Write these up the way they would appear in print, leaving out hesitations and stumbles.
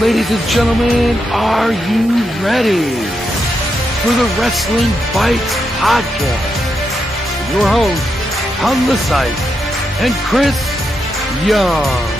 Ladies and gentlemen, are you ready for the Wrestling Bytes podcast? With your hosts, on the site, and Chris Young.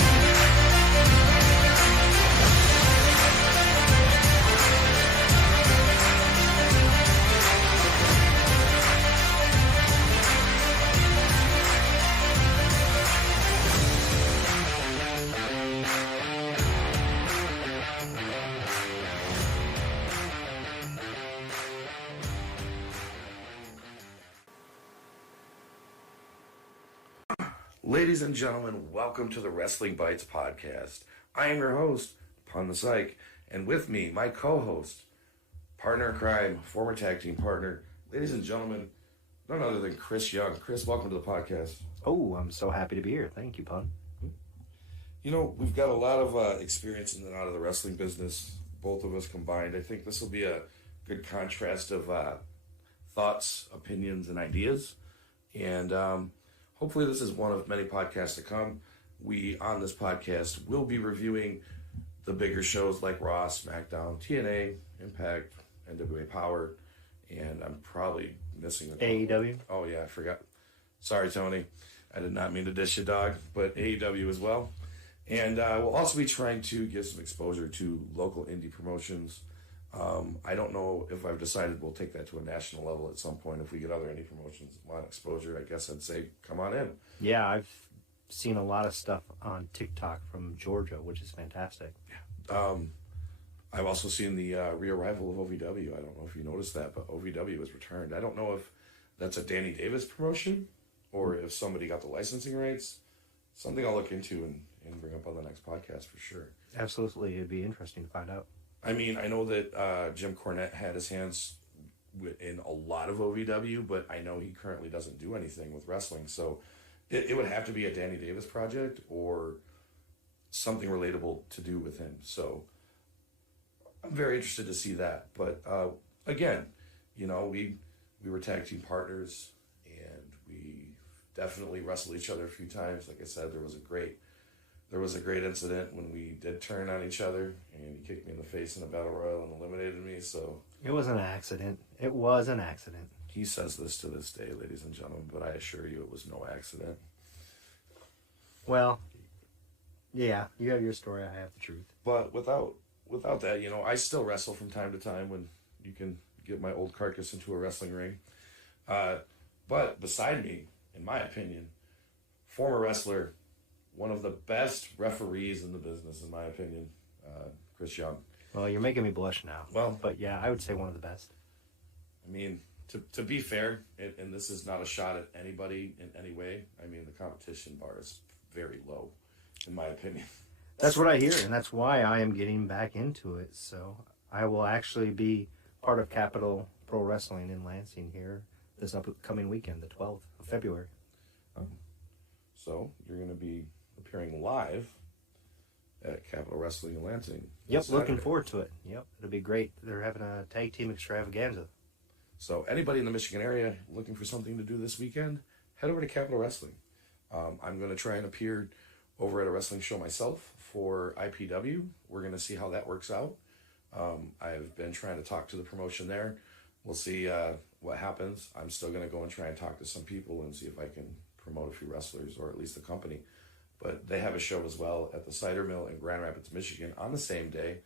Ladies and gentlemen, welcome to the Wrestling Bytes podcast. I am your host, Pun the Psych, and with me, my co-host, partner in crime, former tag team partner, ladies and gentlemen, none other than Chris Young. Chris, welcome to the podcast. Oh, I'm so happy to be here. Thank you, Pun. You know, we've got a lot of experience in and out of the wrestling business, both of us combined. I think this will be a good contrast of thoughts, opinions, and ideas. And hopefully this is one of many podcasts to come. We, on this podcast, will be reviewing the bigger shows like Raw, SmackDown, TNA, Impact, NWA Power, and I'm probably missing AEW. Oh, yeah, I forgot. Sorry, Tony. I did not mean to dish you, dog, but AEW as well. And we'll also be trying to give some exposure to local indie promotions. I don't know if I've decided we'll take that to a national level at some point. If we get other indie promotions that want exposure, I guess I'd say come on in. Yeah, I've seen a lot of stuff on TikTok from Georgia, which is fantastic. Yeah. I've also seen the rearrival of OVW. I don't know if you noticed that, but OVW has returned. I don't know if that's a Danny Davis promotion or if somebody got the licensing rights. Something I'll look into and bring up on the next podcast for sure. Absolutely. It'd be interesting to find out. I mean, I know that Jim Cornette had his hands in a lot of OVW, but I know he currently doesn't do anything with wrestling. So it would have to be a Danny Davis project or something relatable to do with him. So I'm very interested to see that. But again, you know, we were tag team partners and we definitely wrestled each other a few times. Like I said, there was a great incident when we did turn on each other, and he kicked me in the face in a battle royal and eliminated me. So it was an accident. It was an accident. He says this to this day, ladies and gentlemen, but I assure you it was no accident. Well, yeah, you have your story, I have the truth. But without that, you know, I still wrestle from time to time when you can get my old carcass into a wrestling ring. But beside me, in my opinion, former wrestler, one of the best referees in the business, in my opinion, Chris Young. Well, you're making me blush now. Well, but yeah, I would say one of the best. I mean, to be fair, and this is not a shot at anybody in any way, I mean, the competition bar is very low, in my opinion. That's what I hear, and that's why I am getting back into it. So I will actually be part of Capital Pro Wrestling in Lansing here this upcoming weekend, the 12th of February. So you're going to be appearing live at Capital Wrestling in Lansing. Yep, looking forward to it. Yep, it'll be great. They're having a tag team extravaganza. So anybody in the Michigan area looking for something to do this weekend, head over to Capital Wrestling. I'm going to try and appear over at a wrestling show myself for IPW. We're going to see how that works out. I've been trying to talk to the promotion there. We'll see what happens. I'm still going to go and try and talk to some people and see if I can promote a few wrestlers or at least the company. But they have a show as well at the Cider Mill in Grand Rapids, Michigan on the same day.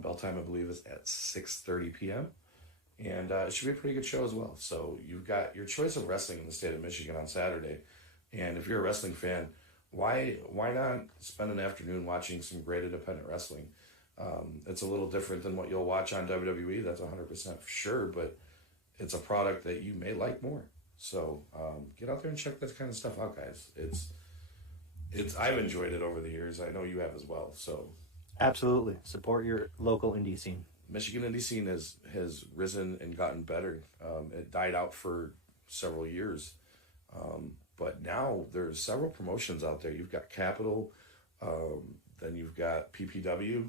Bell time, I believe, is at 6:30 p.m. And it should be a pretty good show as well. So you've got your choice of wrestling in the state of Michigan on Saturday. And if you're a wrestling fan, why not spend an afternoon watching some great independent wrestling? It's a little different than what you'll watch on WWE. That's 100% for sure. But it's a product that you may like more. So get out there and check that kind of stuff out, guys. I've enjoyed it over the years. I know you have as well. So absolutely support your local indie scene. Michigan indie scene has risen and gotten better. It died out for several years, but now there's several promotions out there. You've got Capital, then you've got PPW.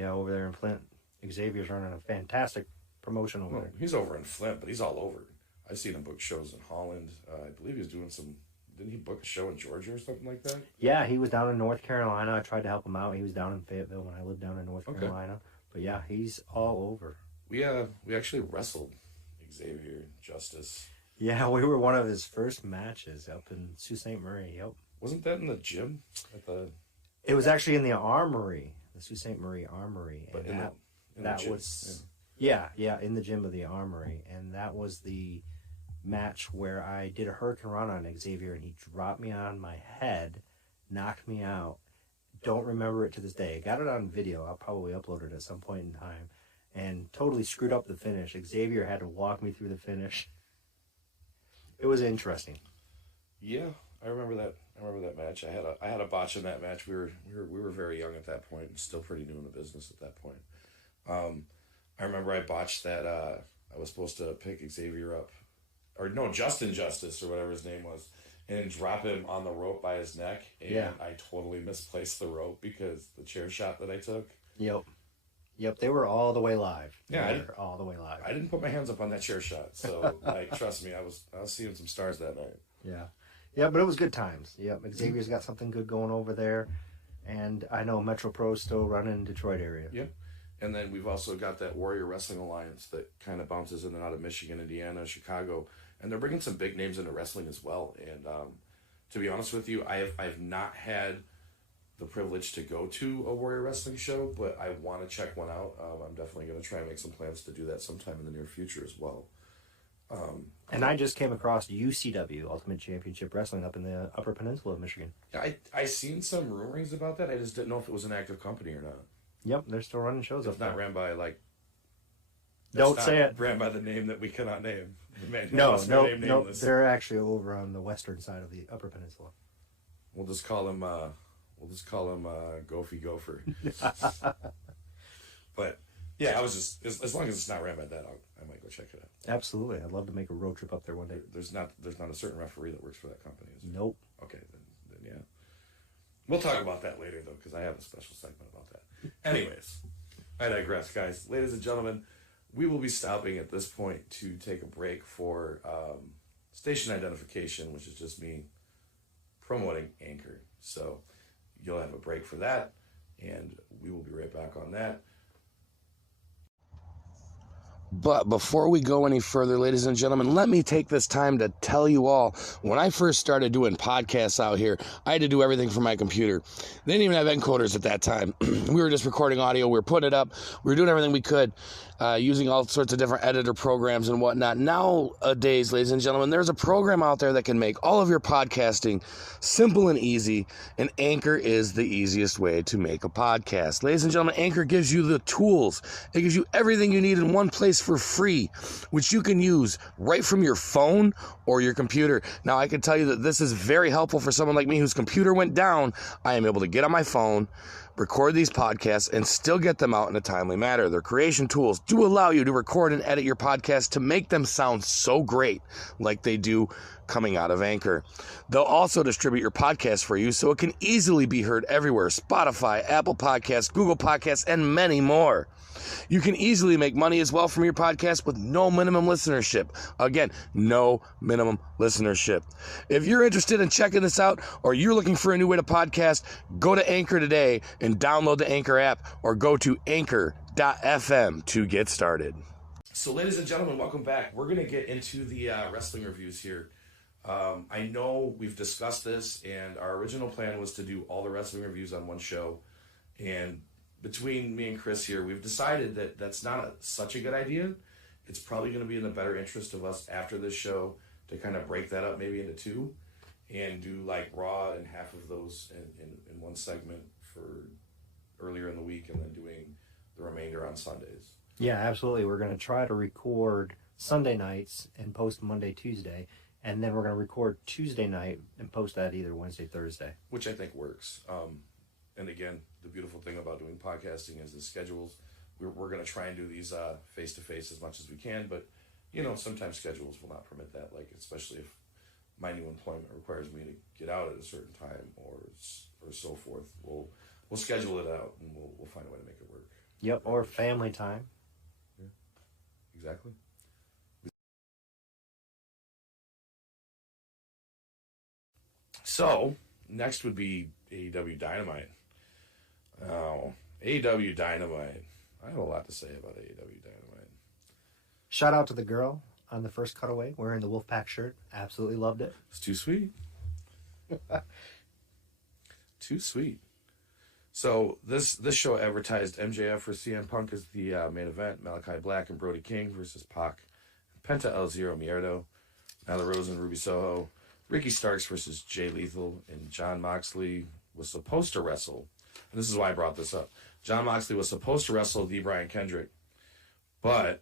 Over there in Flint, Xavier's running a fantastic promotion over there. He's over in Flint, but he's all over. I've seen him book shows in Holland. I believe he's doing some didn't he book a show in Georgia or something like that? Yeah, he was down in North Carolina. I tried to help him out. He was down in Fayetteville when I lived down in North Carolina. But yeah, he's all over. We actually wrestled Xavier Justice. Yeah, we were one of his first matches up in Sault Ste. Marie. Yep. Wasn't that in the gym at the? It was actually in the Armory, the Sault Ste. Marie Armory, But and in the gym. Was yeah, in the gym of the Armory, and that was the match where I did a Hurricane Run on Xavier, and he dropped me on my head, knocked me out. Don't remember it to this day. Got it on video. I'll probably upload it at some point in time, and totally screwed up the finish. Xavier had to walk me through the finish. It was interesting. Yeah, I remember that. I remember that match. I had a botch in that match. We were very young at that point, and still pretty new in the business at that point. I remember I botched that. I was supposed to pick Xavier up, or no, Justin Justice or whatever his name was, and drop him on the rope by his neck. And I totally misplaced the rope because the chair shot that I took. Yep, they were all the way live. Yeah, all the way live. I didn't put my hands up on that chair shot, so like, trust me, I was seeing some stars that night. Yeah, but it was good times. Yep, Xavier's got something good going over there, and I know Metro Pro's still running in Detroit area. Yeah, and then we've also got that Warrior Wrestling Alliance that kind of bounces in and out of Michigan, Indiana, Chicago, and they're bringing some big names into wrestling as well. And to be honest with you, I've not had the privilege to go to a Warrior Wrestling show, but I want to check one out. I'm definitely going to try and make some plans to do that sometime in the near future as well. And I just came across UCW, Ultimate Championship Wrestling, up in the Upper Peninsula of Michigan. I seen some rumors about that. I just didn't know if it was an active company or not. Yep, they're still running shows up there. It's not ran by, like... Don't say it. Ran by the name that we cannot name. No, they're actually over on the western side of the Upper Peninsula. We'll just call him Goofy Gopher. But yeah, I was just as long as it's not ran by that, I might go check it out. Absolutely, I'd love to make a road trip up there one day. There's not a certain referee that works for that company. Is there? Nope. Okay, then yeah, we'll talk about that later though, because I have a special segment about that. Anyways, I digress, guys. Ladies and gentlemen, we will be stopping at this point to take a break for station identification, which is just me promoting Anchor. So you'll have a break for that, and we will be right back on that. But before we go any further, ladies and gentlemen, let me take this time to tell you all, when I first started doing podcasts out here, I had to do everything from my computer. They didn't even have encoders at that time. We were just recording audio. We were putting it up. We were doing everything we could, using all sorts of different editor programs and whatnot. Nowadays, ladies and gentlemen, there's a program out there that can make all of your podcasting simple and easy, and Anchor is the easiest way to make a podcast. Ladies and gentlemen, Anchor gives you the tools. It gives you everything you need in one place for free, which you can use right from your phone or your computer. Now, I can tell you that this is very helpful for someone like me whose computer went down. I am able to get on my phone, record these podcasts, and still get them out in a timely manner. Their creation tools do allow you to record and edit your podcast to make them sound so great like they do coming out of Anchor. They'll also distribute your podcast for you so it can easily be heard everywhere: Spotify, Apple Podcasts, Google Podcasts, and many more. You can easily make money as well from your podcast with no minimum listenership. Again, no minimum listenership. If you're interested in checking this out, or you're looking for a new way to podcast, go to Anchor today and download the Anchor app, or go to anchor.fm to get started. So, ladies and gentlemen, welcome back. We're going to get into the wrestling reviews here. I know we've discussed this, and our original plan was to do all the wrestling reviews on one show, and between me and Chris here, we've decided that that's not such a good idea. It's probably going to be in the better interest of us after this show to kind of break that up maybe into two and do like Raw and half of those in one segment for earlier in the week, and then doing the remainder on Sundays. Yeah, absolutely. We're going to try to record Sunday nights and post Monday, Tuesday, and then we're going to record Tuesday night and post that either Wednesday, Thursday. Which I think works. And again, the beautiful thing about doing podcasting is the schedules. We're going to try and do these face-to-face as much as we can, but, you know, sometimes schedules will not permit that, like especially if my new employment requires me to get out at a certain time or so forth. We'll schedule it out, and we'll find a way to make it work. Yep, or family time. Yeah, exactly. So, next would be AEW Dynamite. Oh, AEW Dynamite. I have a lot to say about AEW Dynamite. Shout out to the girl on the first cutaway wearing the Wolfpack shirt. Absolutely loved it. It's too sweet. Too sweet. So this show advertised MJF for CM Punk as the main event. Malachi Black and Brody King versus Pac, Penta El Zero Miedo, Nyla Rose and Ruby Soho, Ricky Starks versus Jay Lethal, and Jon Moxley was supposed to wrestle. And this is why I brought this up. Jon Moxley was supposed to wrestle the Brian Kendrick, but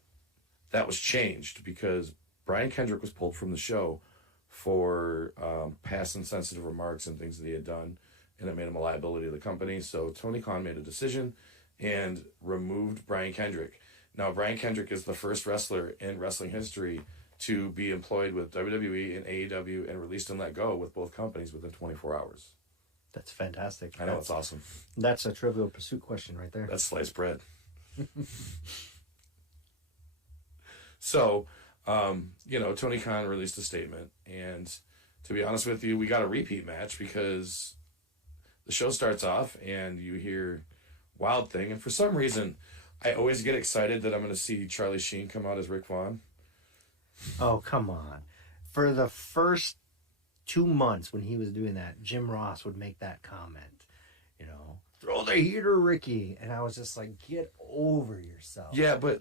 that was changed because Brian Kendrick was pulled from the show for past insensitive remarks and things that he had done, and it made him a liability to the company. So Tony Khan made a decision and removed Brian Kendrick. Now, Brian Kendrick is the first wrestler in wrestling history to be employed with WWE and AEW and released and let go with both companies within 24 hours. That's fantastic. I know, it's awesome. That's a Trivial Pursuit question right there. That's sliced bread. So, Tony Khan released a statement, and to be honest with you, we got a repeat match because the show starts off and you hear Wild Thing, and for some reason, I always get excited that I'm going to see Charlie Sheen come out as Rick Vaughn. Oh, come on. For the first 2 months when he was doing that, Jim Ross would make that comment, throw the heater, Ricky. And I was just like, get over yourself. Yeah, but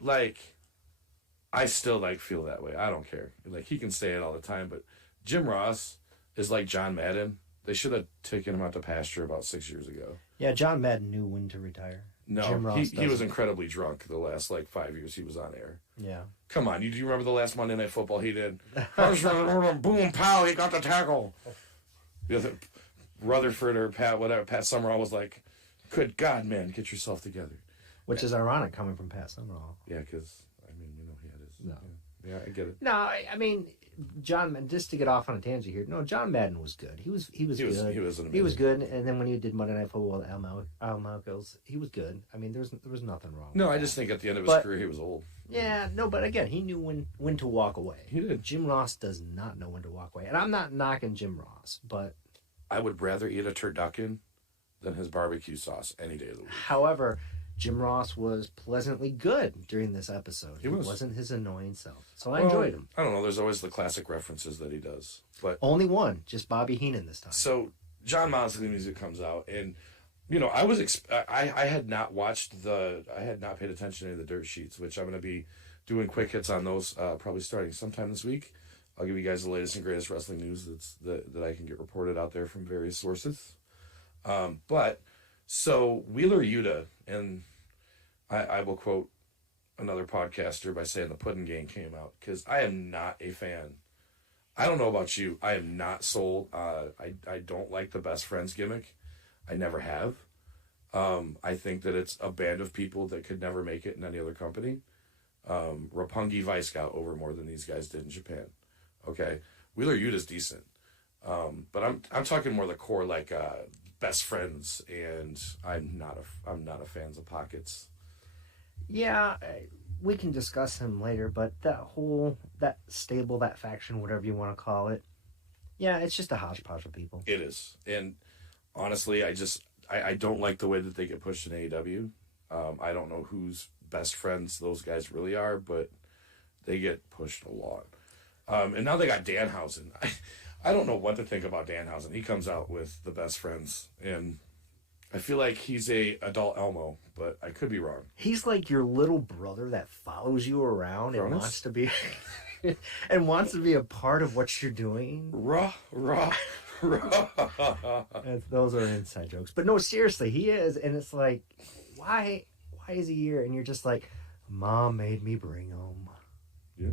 I still feel that way. I don't care. He can say it all the time, but Jim Ross is like John Madden. They should have taken him out to pasture about 6 years ago. Yeah, John Madden knew when to retire. No, he was incredibly drunk the last 5 years he was on air. Yeah. Come on, do you remember the last Monday Night Football he did? Boom, pow, he got the tackle. Rutherford or Pat Summerall was like, good God, man, get yourself together. Which is ironic coming from Pat Summerall. Yeah, because, he had his... No. Yeah, I get it. No, I mean, John, just to get off on a tangent here, no, John Madden was good. He was good. He was good, and then when he did Monday Night Football with Al Malcolms, he was good. I mean, there was nothing wrong. No, I just think at the end of his career, he was old. Yeah, no, but again, he knew when to walk away. He did. Jim Ross does not know when to walk away, and I'm not knocking Jim Ross, but I would rather eat a turducken than his barbecue sauce any day of the week. However, Jim Ross was pleasantly good during this episode. He was. Wasn't his annoying self. So I enjoyed him. I don't know. There's always the classic references that he does. But only one. Just Bobby Heenan this time. So John Moxley music comes out. And, I had not I had not paid attention to the dirt sheets, which I'm going to be doing quick hits on those probably starting sometime this week. I'll give you guys the latest and greatest wrestling news that I can get reported out there from various sources. So Wheeler Yuta, and I will quote another podcaster by saying the Puddin' Gang came out, because I am not a fan. I don't know about you. I am not sold. I don't like the best friends gimmick. I never have. I think that it's a band of people that could never make it in any other company. Roppongi Vice got over more than these guys did in Japan. Okay, Wheeler Yuta's decent, but I'm talking more the core best friends, and I'm not a fan of Pockets. Yeah, we can discuss him later, but that stable, that faction, whatever you want to call it, yeah, it's just a hodgepodge of people. It is, and honestly, I don't like the way that they get pushed in AEW. I don't know whose best friends those guys really are, but they get pushed a lot. And now they got Danhausen. I don't know what to think about Danhausen. He comes out with the best friends, and I feel like he's a adult Elmo, but I could be wrong. He's like your little brother that follows you around and wants to be a part of what you're doing. Rah. Those are inside jokes. But no, seriously, he is, and it's like, why is he here? And you're just like, Mom made me bring him. Yeah.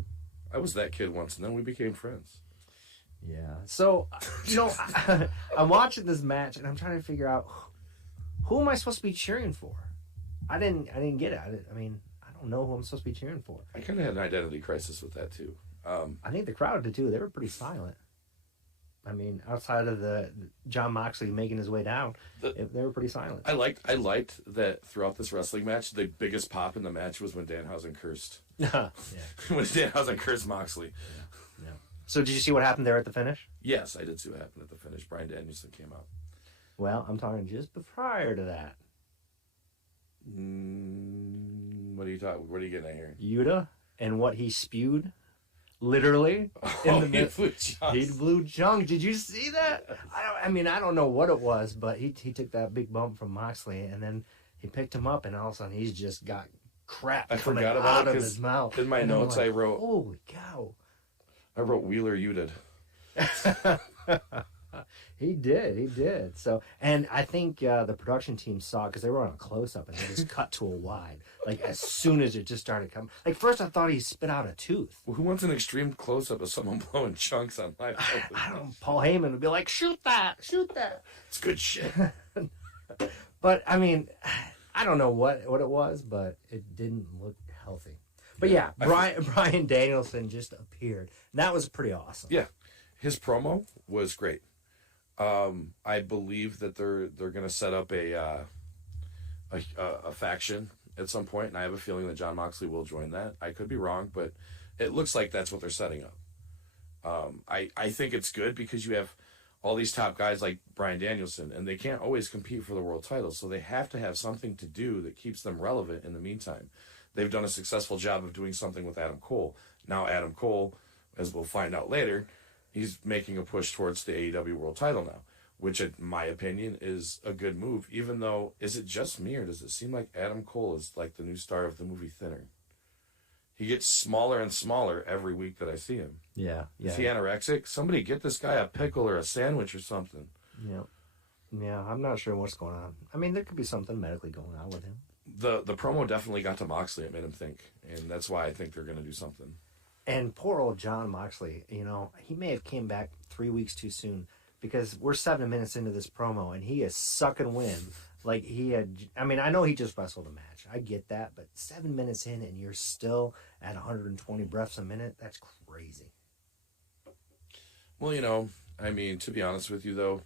I was that kid once, and then we became friends. Yeah. So, I'm watching this match, and I'm trying to figure out, who am I supposed to be cheering for? I didn't get it. I don't know who I'm supposed to be cheering for. I kind of had an identity crisis with that, too. I think the crowd did, too. They were pretty silent. Outside of the John Moxley making his way down, they were pretty silent. I liked that throughout this wrestling match, the biggest pop in the match was when Danhausen cursed. Yeah. When Danhausen cursed Moxley. Yeah. So did you see what happened there at the finish? Yes, I did see what happened at the finish. Bryan Danielson came out. Well, I'm talking just prior to that. What are you talking? What are you getting at here? Yuta and what he spewed, literally in the middle. He blew junk. Did you see that? I don't know what it was, but he took that big bump from Moxley, and then he picked him up, and all of a sudden he's just got crap coming out of his mouth. In my notes, I wrote, "Holy cow!" I wrote Wheeler Yuta. He did. So, and I think the production team saw it because they were on a close-up and they just cut to a wide. Like, as soon as it just started coming. Like, first I thought he spit out a tooth. Well, who wants an extreme close-up of someone blowing chunks on live television? I don't know. Paul Heyman would be like, shoot that. It's good shit. But, I mean, I don't know what it was, but it didn't look healthy. But, yeah, Bryan Danielson just appeared. And that was pretty awesome. Yeah. His promo was great. I believe that they're going to set up a faction at some point, and I have a feeling that Jon Moxley will join that. I could be wrong, but it looks like that's what they're setting up. I think it's good because you have all these top guys like Bryan Danielson, and they can't always compete for the world title, so they have to have something to do that keeps them relevant in the meantime. They've done a successful job of doing something with Adam Cole. Now Adam Cole, as we'll find out later, he's making a push towards the AEW world title now, which in my opinion is a good move, even though, is it just me or does it seem like Adam Cole is like the new star of the movie Thinner? He gets smaller and smaller every week that I see him. Yeah. Is he anorexic? Somebody get this guy a pickle or a sandwich or something. Yeah, I'm not sure what's going on. I mean, there could be something medically going on with him. The promo definitely got to Moxley. It made him think, and that's why I think they're going to do something. And poor old Jon Moxley, he may have came back 3 weeks too soon because we're 7 minutes into this promo and he is sucking wind like he had. I mean, I know he just wrestled a match. I get that, but 7 minutes in and you're still at 120 breaths a minute. That's crazy. Well, I mean, to be honest with you, though,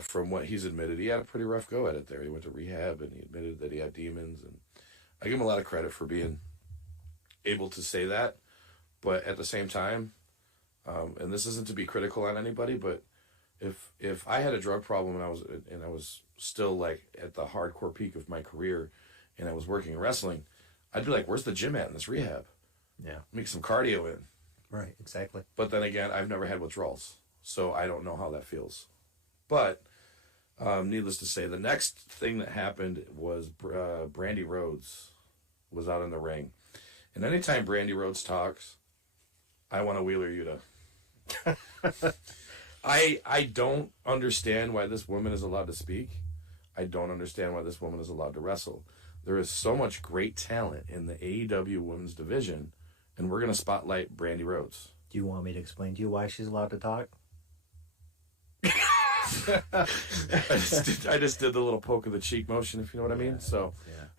from what he's admitted, he had a pretty rough go at it there. He went to rehab and he admitted that he had demons, and I give him a lot of credit for being able to say that. But at the same time, and this isn't to be critical on anybody, but if I had a drug problem and I was still like at the hardcore peak of my career and I was working in wrestling, I'd be like, where's the gym at in this rehab? Yeah. Make some cardio in. Right, exactly. But then again, I've never had withdrawals, so I don't know how that feels. But needless to say, the next thing that happened was Brandy Rhodes was out in the ring. And anytime Brandy Rhodes talks, I want a Wheeler Yuta. I don't understand why this woman is allowed to speak. I don't understand why this woman is allowed to wrestle. There is so much great talent in the AEW women's division, and we're going to spotlight Brandy Rhodes. Do you want me to explain to you why she's allowed to talk? I just did the little poke of the cheek motion, if you know what I mean. So,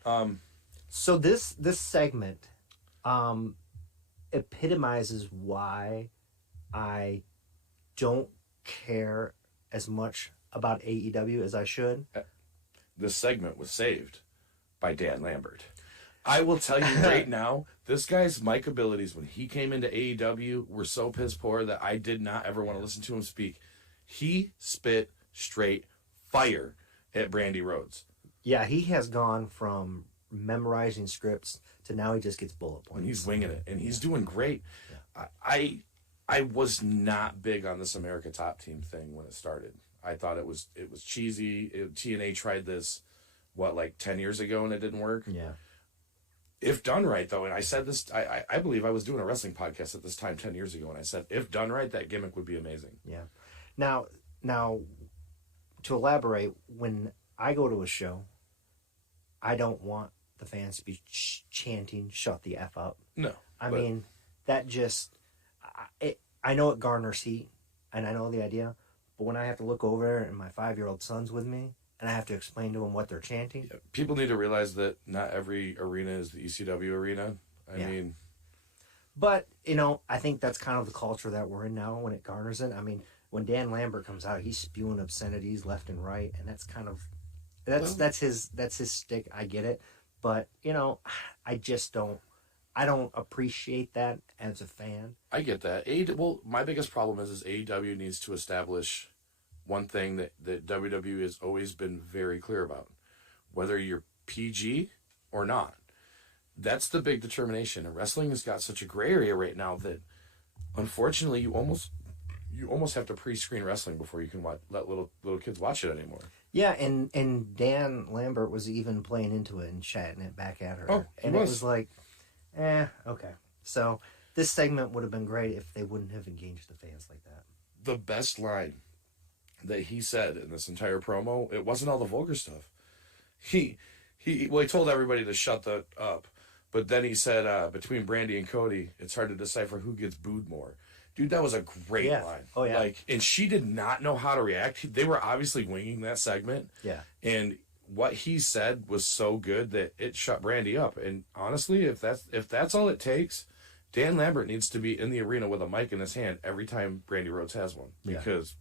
yeah. So this segment epitomizes why I don't care as much about AEW as I should. This segment was saved by Dan Lambert. I will tell you right now, this guy's mic abilities when he came into AEW were so piss poor that I did not ever want to listen to him speak. He spit straight fire at Brandy Rhodes. Yeah, he has gone from memorizing scripts to now he just gets bullet points. And he's winging it, and he's doing great. Yeah. I was not big on this America Top Team thing when it started. I thought it was cheesy. TNA tried this, 10 years ago, and it didn't work? Yeah. If done right, though, and I said this, I believe I was doing a wrestling podcast at this time 10 years ago, and I said, if done right, that gimmick would be amazing. Yeah. Now, to elaborate, when I go to a show, I don't want the fans to be chanting, shut the F up. No. I mean, that just... I know it garners heat, and I know the idea, but when I have to look over and my 5-year-old son's with me, and I have to explain to them what they're chanting... Yeah, people need to realize that not every arena is the ECW arena. I mean... But, I think that's kind of the culture that we're in now when it garners it. I mean, when Dan Lambert comes out, he's spewing obscenities left and right, and that's kind of... That's his stick. I get it. But, I just don't... I don't appreciate that as a fan. I get that. Well, my biggest problem is AEW needs to establish one thing that WWE has always been very clear about. Whether you're PG or not. That's the big determination. And wrestling has got such a gray area right now that, unfortunately, you almost have to pre-screen wrestling before you can let little kids watch it anymore. Yeah, and Dan Lambert was even playing into it and chatting it back at her. Oh, and it was like, okay. So this segment would have been great if they wouldn't have engaged the fans like that. The best line that he said in this entire promo, it wasn't all the vulgar stuff. He told everybody to shut up, but then he said, between Brandy and Cody, it's hard to decipher who gets booed more. Dude, that was a great line. Oh, yeah. And she did not know how to react. They were obviously winging that segment. Yeah. And what he said was so good that it shut Brandy up. And honestly, if that's all it takes, Dan Lambert needs to be in the arena with a mic in his hand every time Brandy Rhodes has one. Because,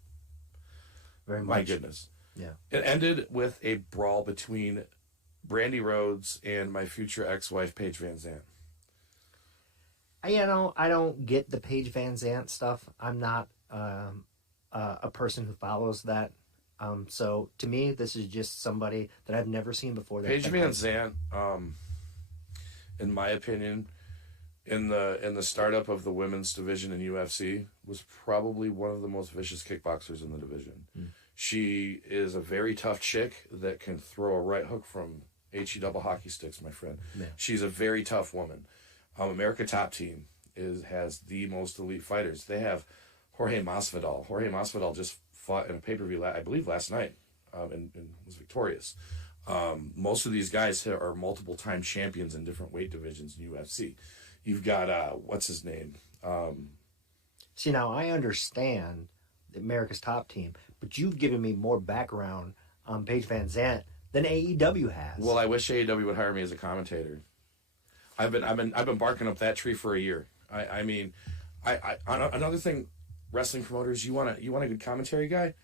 very much. My goodness. Yeah. It ended with a brawl between Brandy Rhodes and my future ex-wife, Paige Van Zandt. I don't get the Paige Van Zandt stuff. I'm not a person who follows that. So to me, this is just somebody that I've never seen before. Paige Van Zandt, in my opinion, in the startup of the women's division in UFC, was probably one of the most vicious kickboxers in the division. She is a very tough chick that can throw a right hook from HE double hockey sticks, my friend. Yeah. She's a very tough woman. America Top Team has the most elite fighters. They have Jorge Masvidal. Jorge Masvidal just fought in a pay-per-view, I believe, last night, and was victorious. Most of these guys are multiple-time champions in different weight divisions in UFC. You've got, what's his name? See, now I understand America's Top Team, but you've given me more background on Paige Van Zandt than AEW has. Well, I wish AEW would hire me as a commentator. I've been barking up that tree for a year. I mean, another thing, wrestling promoters, you want a good commentary guy,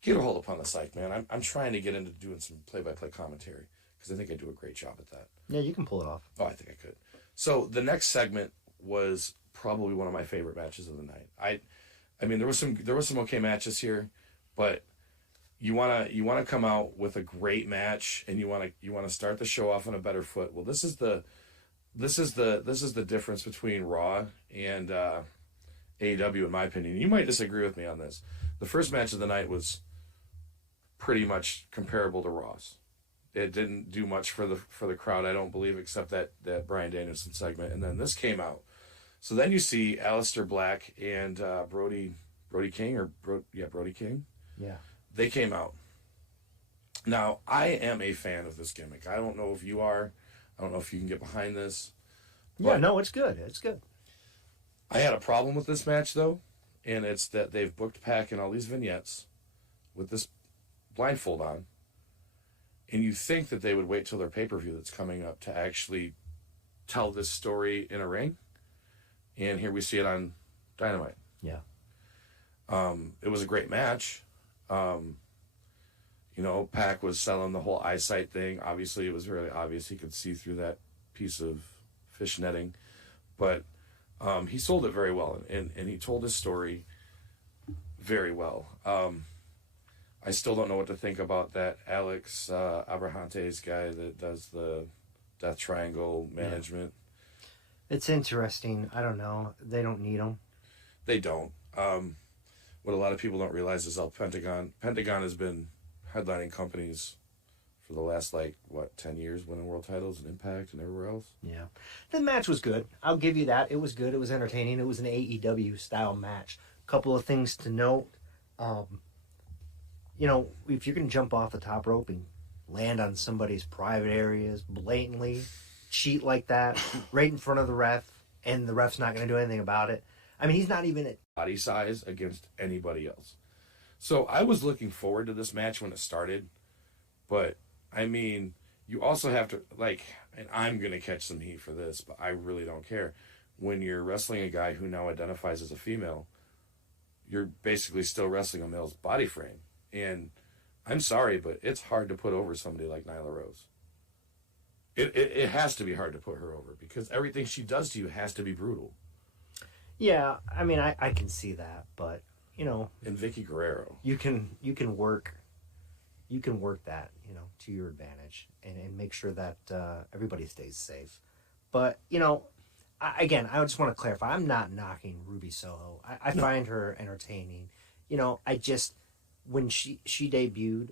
get a hold upon the site, man. I'm trying to get into doing some play-by-play commentary because I think I do a great job at that. Yeah, you can pull it off. Oh, I think I could. So the next segment was probably one of my favorite matches of the night. I mean, there was some okay matches here, but you wanna come out with a great match and you wanna start the show off on a better foot. Well, this is the difference between Raw and AEW, in my opinion. You might disagree with me on this. The first match of the night was pretty much comparable to Raw's. It didn't do much for the crowd, I don't believe, except that Bryan Danielson segment. And then this came out. So then you see Aleister Black and Brody King, Brody King. Yeah. They came out. Now, I am a fan of this gimmick. I don't know if you are. I don't know if you can get behind this. Yeah, no, it's good. It's good. I had a problem with this match, though, and it's that they've booked Pac in all these vignettes with this blindfold on, and you think that they would wait till their pay-per-view that's coming up to actually tell this story in a ring, and here we see it on Dynamite. Yeah. It was a great match. Pac was selling the whole eyesight thing. Obviously, it was really obvious. He could see through that piece of fish netting. But he sold it very well, and he told his story very well. I still don't know what to think about that Alex Abrahantes guy that does the Death Triangle management. Yeah. It's interesting. I don't know. They don't need him. They don't. What a lot of people don't realize is Pentagon has been headlining companies for the last 10 years, winning world titles and Impact and everywhere else. Yeah. The match was good. I'll give you that. It was good. It was entertaining. It was an AEW style match. Couple of things to note. If you're going to jump off the top rope and land on somebody's private areas blatantly, cheat like that, right in front of the ref, and the ref's not going to do anything about it. I mean, he's not even at body size against anybody else. So I was looking forward to this match when it started, but I mean, you also have to and I'm going to catch some heat for this, but I really don't care. When you're wrestling a guy who now identifies as a female, you're basically still wrestling a male's body frame. And I'm sorry, but it's hard to put over somebody like Nyla Rose. It has to be hard to put her over because everything she does to you has to be brutal. Yeah, I mean, I can see that, but you know, And Vicky Guerrero, you can work that, you know, to your advantage and make sure that everybody stays safe. But you know, I just want to clarify, I'm not knocking Ruby Soho. I find her entertaining. You know, when she debuted,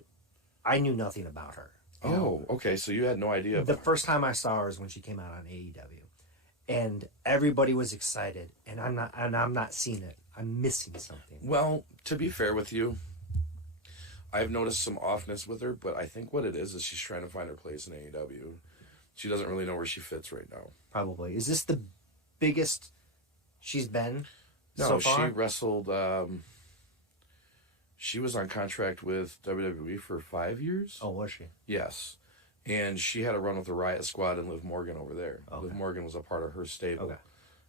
I knew nothing about her. Oh, okay. So you had no idea. The first time I saw her is when she came out on AEW, and everybody was excited, and I'm not seeing it. I'm missing something. Well, to be fair with you, I've noticed some offness with her, but I think what it is she's trying to find her place in AEW. She doesn't really know where she fits right now. Probably. Is this the biggest she's been No, so far? she wrestled. She was on contract with WWE for 5 years. Oh, was she? Yes. And she had a run with the Riot Squad and Liv Morgan over there. Okay. Liv Morgan was a part of her stable. Okay.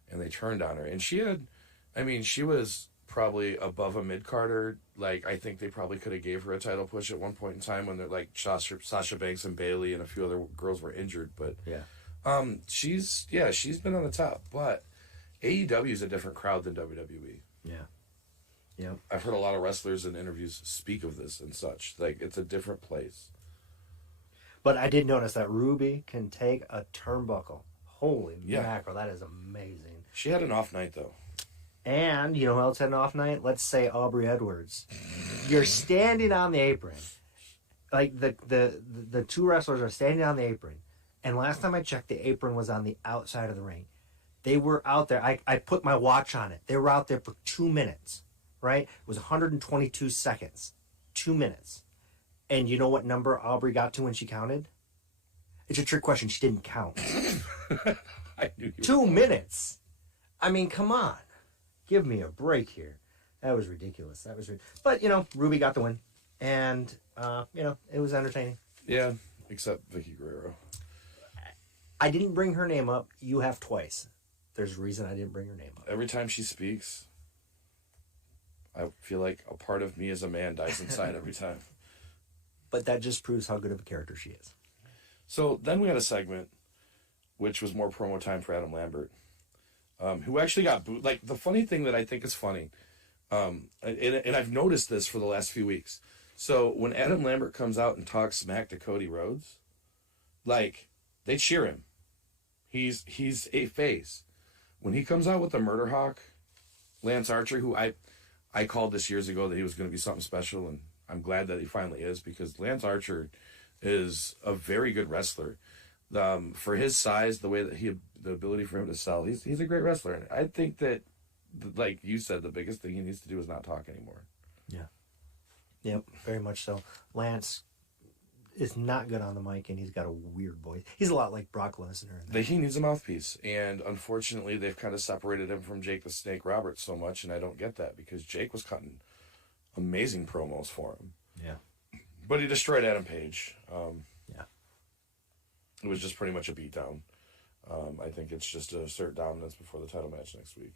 And they turned on her. And she was probably above a mid-carder. Like, I think they probably could have gave her a title push at one point in time when they're like Sasha Banks and Bayley and a few other girls were injured. But she's been on the top. But AEW is a different crowd than WWE. Yeah. Yeah. I've heard a lot of wrestlers in interviews speak of this and such. Like, it's a different place. But I did notice that Ruby can take a turnbuckle. Holy mackerel, that is amazing. She had an off night, though. And, you know who else had an off night? Let's say Aubrey Edwards. You're standing on the apron. Like, the two wrestlers are standing on the apron. And last time I checked, the apron was on the outside of the ring. They were out there. I put my watch on it. They were out there for 2 minutes. Right? It was 122 seconds. 2 minutes. And you know what number Aubrey got to when she counted? It's a trick question. She didn't count. I knew you 2 minutes. I mean, come on. Give me a break here. That was ridiculous. But, you know, Ruby got the win. And, you know, it was entertaining. Yeah, except Vicky Guerrero. I didn't bring her name up. You have twice. There's a reason I didn't bring her name up. Every time she speaks, I feel like a part of me as a man dies inside every time. But that just proves how good of a character she is. So then we had a segment, which was more promo time for Adam Lambert, who actually got booed. Like, the funny thing that I think is funny, and I've noticed this for the last few weeks. So when Adam Lambert comes out and talks smack to Cody Rhodes, like, they cheer him. He's a face. When he comes out with the Murder Hawk, Lance Archer, who I called this years ago that he was going to be something special, and I'm glad that he finally is, because Lance Archer is a very good wrestler. For his size, the way that the ability for him to sell, he's a great wrestler. And I think that, like you said, the biggest thing he needs to do is not talk anymore. Yeah. Yep, very much so. Lance is not good on the mic, and he's got a weird voice. He's a lot like Brock Lesnar. He needs a mouthpiece, and unfortunately, they've kind of separated him from Jake the Snake Roberts so much, and I don't get that, because Jake was cutting amazing promos for him. Yeah. But he destroyed Adam Page. Yeah. It was just pretty much a beatdown. I think it's just to assert dominance before the title match next week.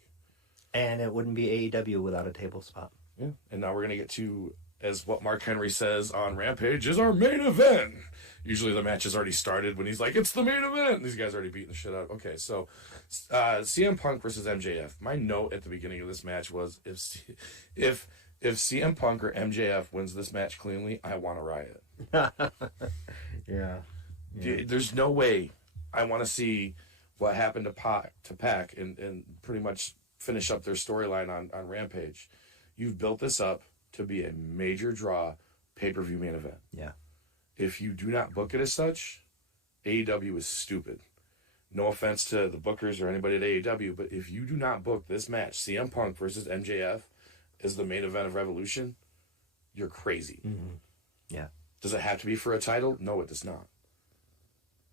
And it wouldn't be AEW without a table spot. Yeah. And now we're going to get to, as what Mark Henry says on Rampage, is our main event. Usually the match has already started when he's like, it's the main event. These guys are already beating the shit out. Okay, so CM Punk versus MJF. My note at the beginning of this match was, if CM Punk or MJF wins this match cleanly, I want to riot. Yeah. There's no way I want to see what happened to Pac and pretty much finish up their storyline on Rampage. You've built this up to be a major draw pay-per-view main event. Yeah. If you do not book it as such, AEW is stupid. No offense to the bookers or anybody at AEW, but if you do not book this match, CM Punk versus MJF, as the main event of Revolution, you're crazy. Mm-hmm. Yeah. Does it have to be for a title? No, it does not.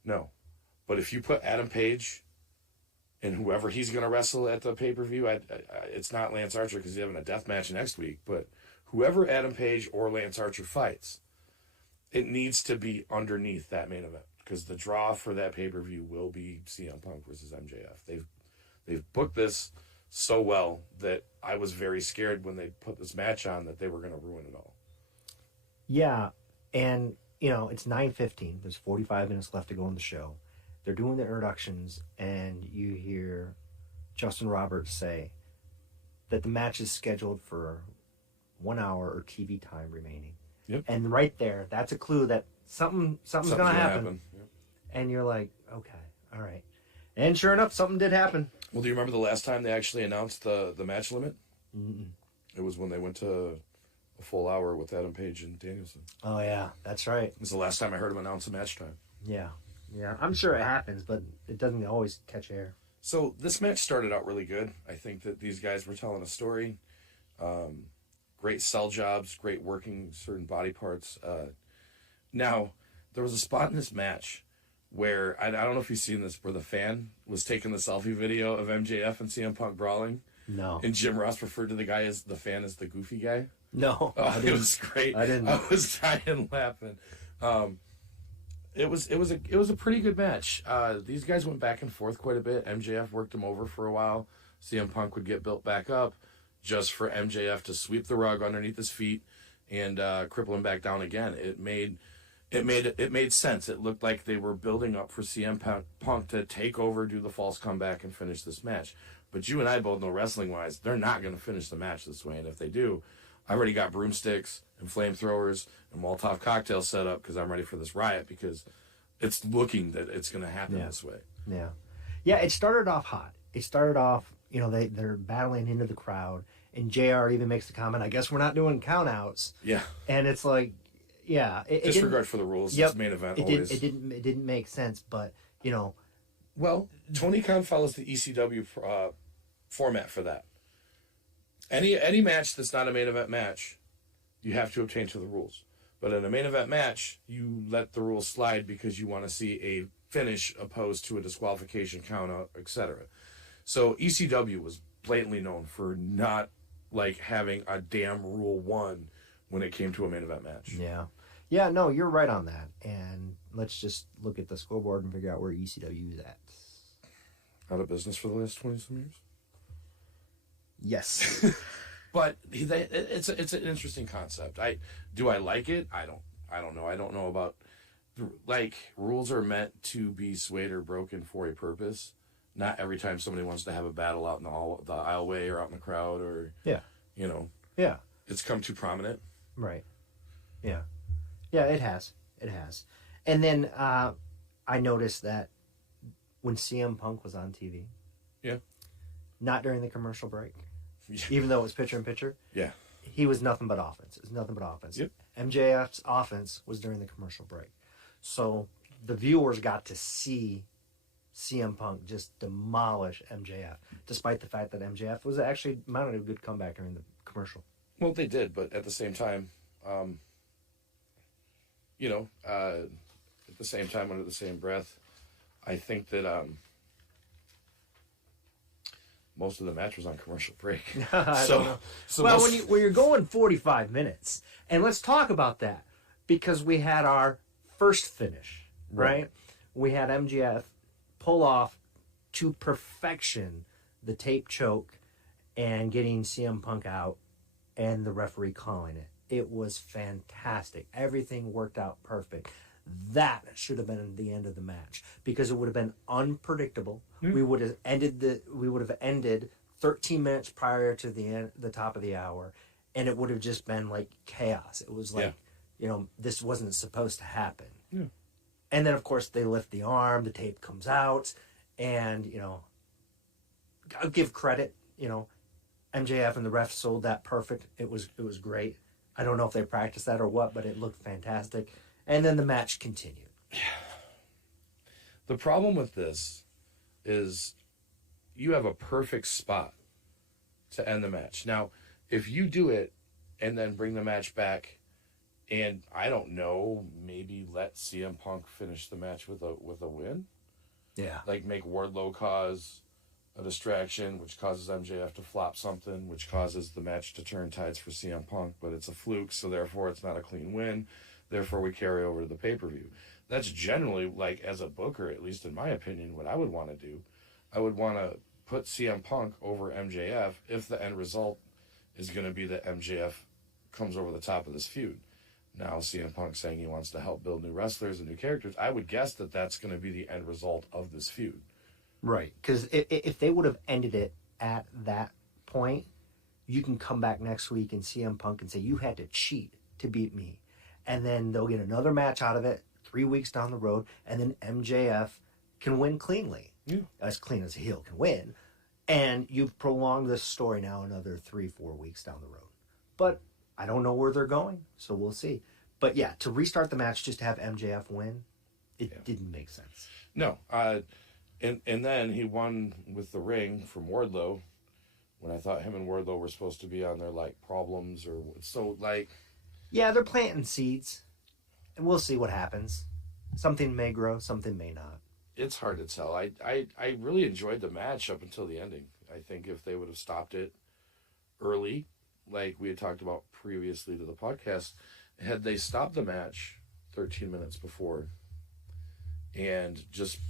No. But if you put Adam Page and whoever he's going to wrestle at the pay-per-view, it's not Lance Archer because he's having a death match next week, but whoever Adam Page or Lance Archer fights, it needs to be underneath that main event because the draw for that pay-per-view will be CM Punk versus MJF. They've booked this so well that I was very scared when they put this match on that they were going to ruin it all. Yeah, and, you know, it's 9:15. There's 45 minutes left to go in the show. they're doing the introductions, and you hear Justin Roberts say that the match is scheduled for 1 hour or TV time remaining. Yep. And right there, that's a clue that something's going to happen. Yep. And you're like, okay, all right. And sure enough, something did happen. Well, do you remember the last time they actually announced the match limit? Mm-mm. It was when they went to a full hour with Adam Page and Danielson. Oh, yeah, that's right. It was the last time I heard him announce a match time. Yeah. I'm sure it happens, but it doesn't always catch air. So this match started out really good. I think that these guys were telling a story. Great sell jobs, great working certain body parts. Now, there was a spot in this match where, I don't know if you've seen this, where the fan was taking the selfie video of MJF and CM Punk brawling. No. And Jim Ross referred to the guy as the fan as the goofy guy. No. Oh, it was great. I didn't. I was dying laughing. It was a pretty good match. These guys went back and forth quite a bit. MJF worked him over for a while. CM Punk would get built back up just for MJF to sweep the rug underneath his feet and cripple him back down again. It made sense. It looked like they were building up for CM Punk to take over, do the false comeback, and finish this match. But you and I both know, wrestling-wise, they're not going to finish the match this way. And if they do, I already got broomsticks and flamethrowers and Molotov cocktails set up because I'm ready for this riot, because it's looking that it's going to happen this way. Yeah. Yeah, it started off hot. It started off, they're battling into the crowd, and JR even makes the comment, I guess we're not doing countouts. Yeah. And it's like, yeah. Disregard for the rules. Yep, it's main event it always. It didn't make sense, but, Well, Tony Khan follows the ECW format for that. Any match that's not a main event match, you have to obtain to the rules. But in a main event match, you let the rules slide because you want to see a finish opposed to a disqualification, count out, etc. So ECW was blatantly known for not having a damn rule one when it came to a main event match. Yeah. Yeah, no, you're right on that. And let's just look at the scoreboard and figure out where ECW is at. Out of business for the last 20-some years? Yes. But it's an interesting concept. Do I like it? I don't know. I don't know about, rules are meant to be swayed or broken for a purpose. Not every time somebody wants to have a battle out in the aisleway or out in the crowd or yeah. Yeah. It's come too prominent. Right. Yeah. Yeah, it has. It has. And then I noticed that when CM Punk was on TV. Yeah. Not during the commercial break. Yeah. Even though it was picture in picture. Yeah. He was nothing but offense. It was nothing but offense. Yep. MJF's offense was during the commercial break. So the viewers got to see CM Punk just demolish MJF, despite the fact that MJF was actually mounted a good comeback during the commercial. Well, they did, but at the same time, under the same breath, I think that most of the match was on commercial break. I don't know. Well, when you're going 45 minutes, and let's talk about that, because we had our first finish, right? We had MJF pull off to perfection the tape choke and getting CM Punk out and the referee calling it. It was fantastic. Everything worked out perfect. That should have been the end of the match, because it would have been unpredictable. Mm-hmm. We would have ended 13 minutes prior to the top of the hour, and it would have just been like chaos. It was like, this wasn't supposed to happen. Yeah. And then of course they lift the arm, the tape comes out, and I'll give credit, MJF and the ref sold that perfect. It was great. I don't know if they practiced that or what, but it looked fantastic. And then the match continued. The problem with this is you have a perfect spot to end the match. Now, if you do it and then bring the match back and, I don't know, maybe let CM Punk finish the match with a win? Yeah. Like make Wardlow cause a distraction, which causes MJF to flop something, which causes the match to turn tides for CM Punk, but it's a fluke, so therefore it's not a clean win. Therefore, we carry over to the pay-per-view. That's generally, as a booker, at least in my opinion, what I would want to do. I would want to put CM Punk over MJF if the end result is going to be that MJF comes over the top of this feud. Now CM Punk saying he wants to help build new wrestlers and new characters. I would guess that that's going to be the end result of this feud. Right. Because if they would have ended it at that point, you can come back next week and CM Punk and say, you had to cheat to beat me. And then they'll get another match out of it 3 weeks down the road, and then MJF can win cleanly. Yeah. As clean as a heel can win. And you've prolonged this story now another 3-4 weeks down the road. But I don't know where they're going, so we'll see. But yeah, to restart the match just to have MJF win, it didn't make sense. No. And then he won with the ring from Wardlow when I thought him and Wardlow were supposed to be on their, like, problems or so, like... Yeah, they're planting seeds, and we'll see what happens. Something may grow, something may not. It's hard to tell. I really enjoyed the match up until the ending. I think if they would have stopped it early, like we had talked about previously to the podcast, had they stopped the match 13 minutes before and just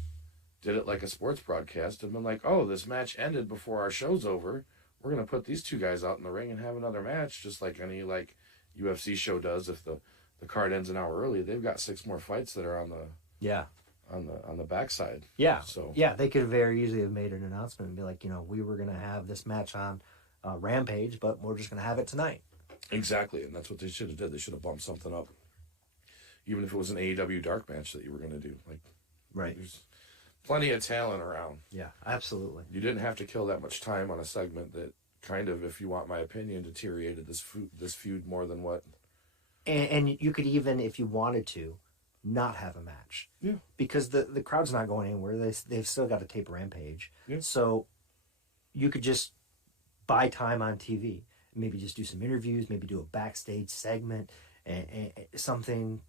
did it like a sports broadcast and been like, oh, this match ended before our show's over, we're going to put these two guys out in the ring and have another match, just like any like UFC show does. If the card ends an hour early, they've got 6 more fights that are on the backside. Yeah. So yeah, they could very easily have made an announcement and be like, we were going to have this match on Rampage, but we're just going to have it tonight. Exactly, and that's what they should have did. They should have bumped something up, even if it was an AEW dark match that you were going to do. Like, right. There's plenty of talent around. Yeah, absolutely. You didn't have to kill that much time on a segment that kind of, if you want my opinion, deteriorated this feud more than what. And you could even, if you wanted to, not have a match. Yeah. Because the crowd's not going anywhere. They've still got to tape Rampage. Yeah. So you could just buy time on TV. Maybe just do some interviews, maybe do a backstage segment, and something,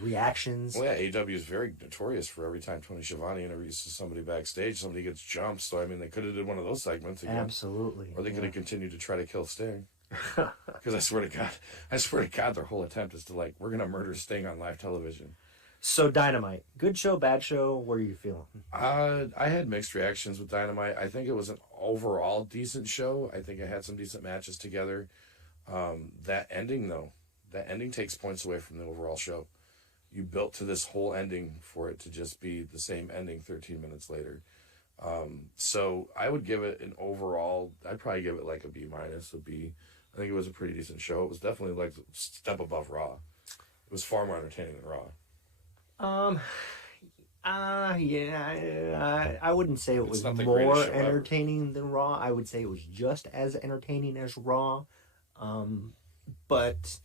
reactions. Well, yeah, AEW is very notorious for every time Tony Schiavone interviews somebody backstage, somebody gets jumped. So, I mean, they could have did one of those segments again. Absolutely. Or they could have continued to try to kill Sting. Because I swear to God, their whole attempt is to, like, we're going to murder Sting on live television. So, Dynamite. Good show, bad show? What are you feeling? I had mixed reactions with Dynamite. I think it was an overall decent show. I think it had some decent matches together. That ending takes points away from the overall show. You built to this whole ending for it to just be the same ending 13 minutes later. So I would give it an overall, I'd probably give it like a B-, a B. I think it was a pretty decent show. It was definitely like a step above Raw. It was far more entertaining than Raw. I wouldn't say it was more entertaining than Raw. I would say it was just as entertaining as Raw. But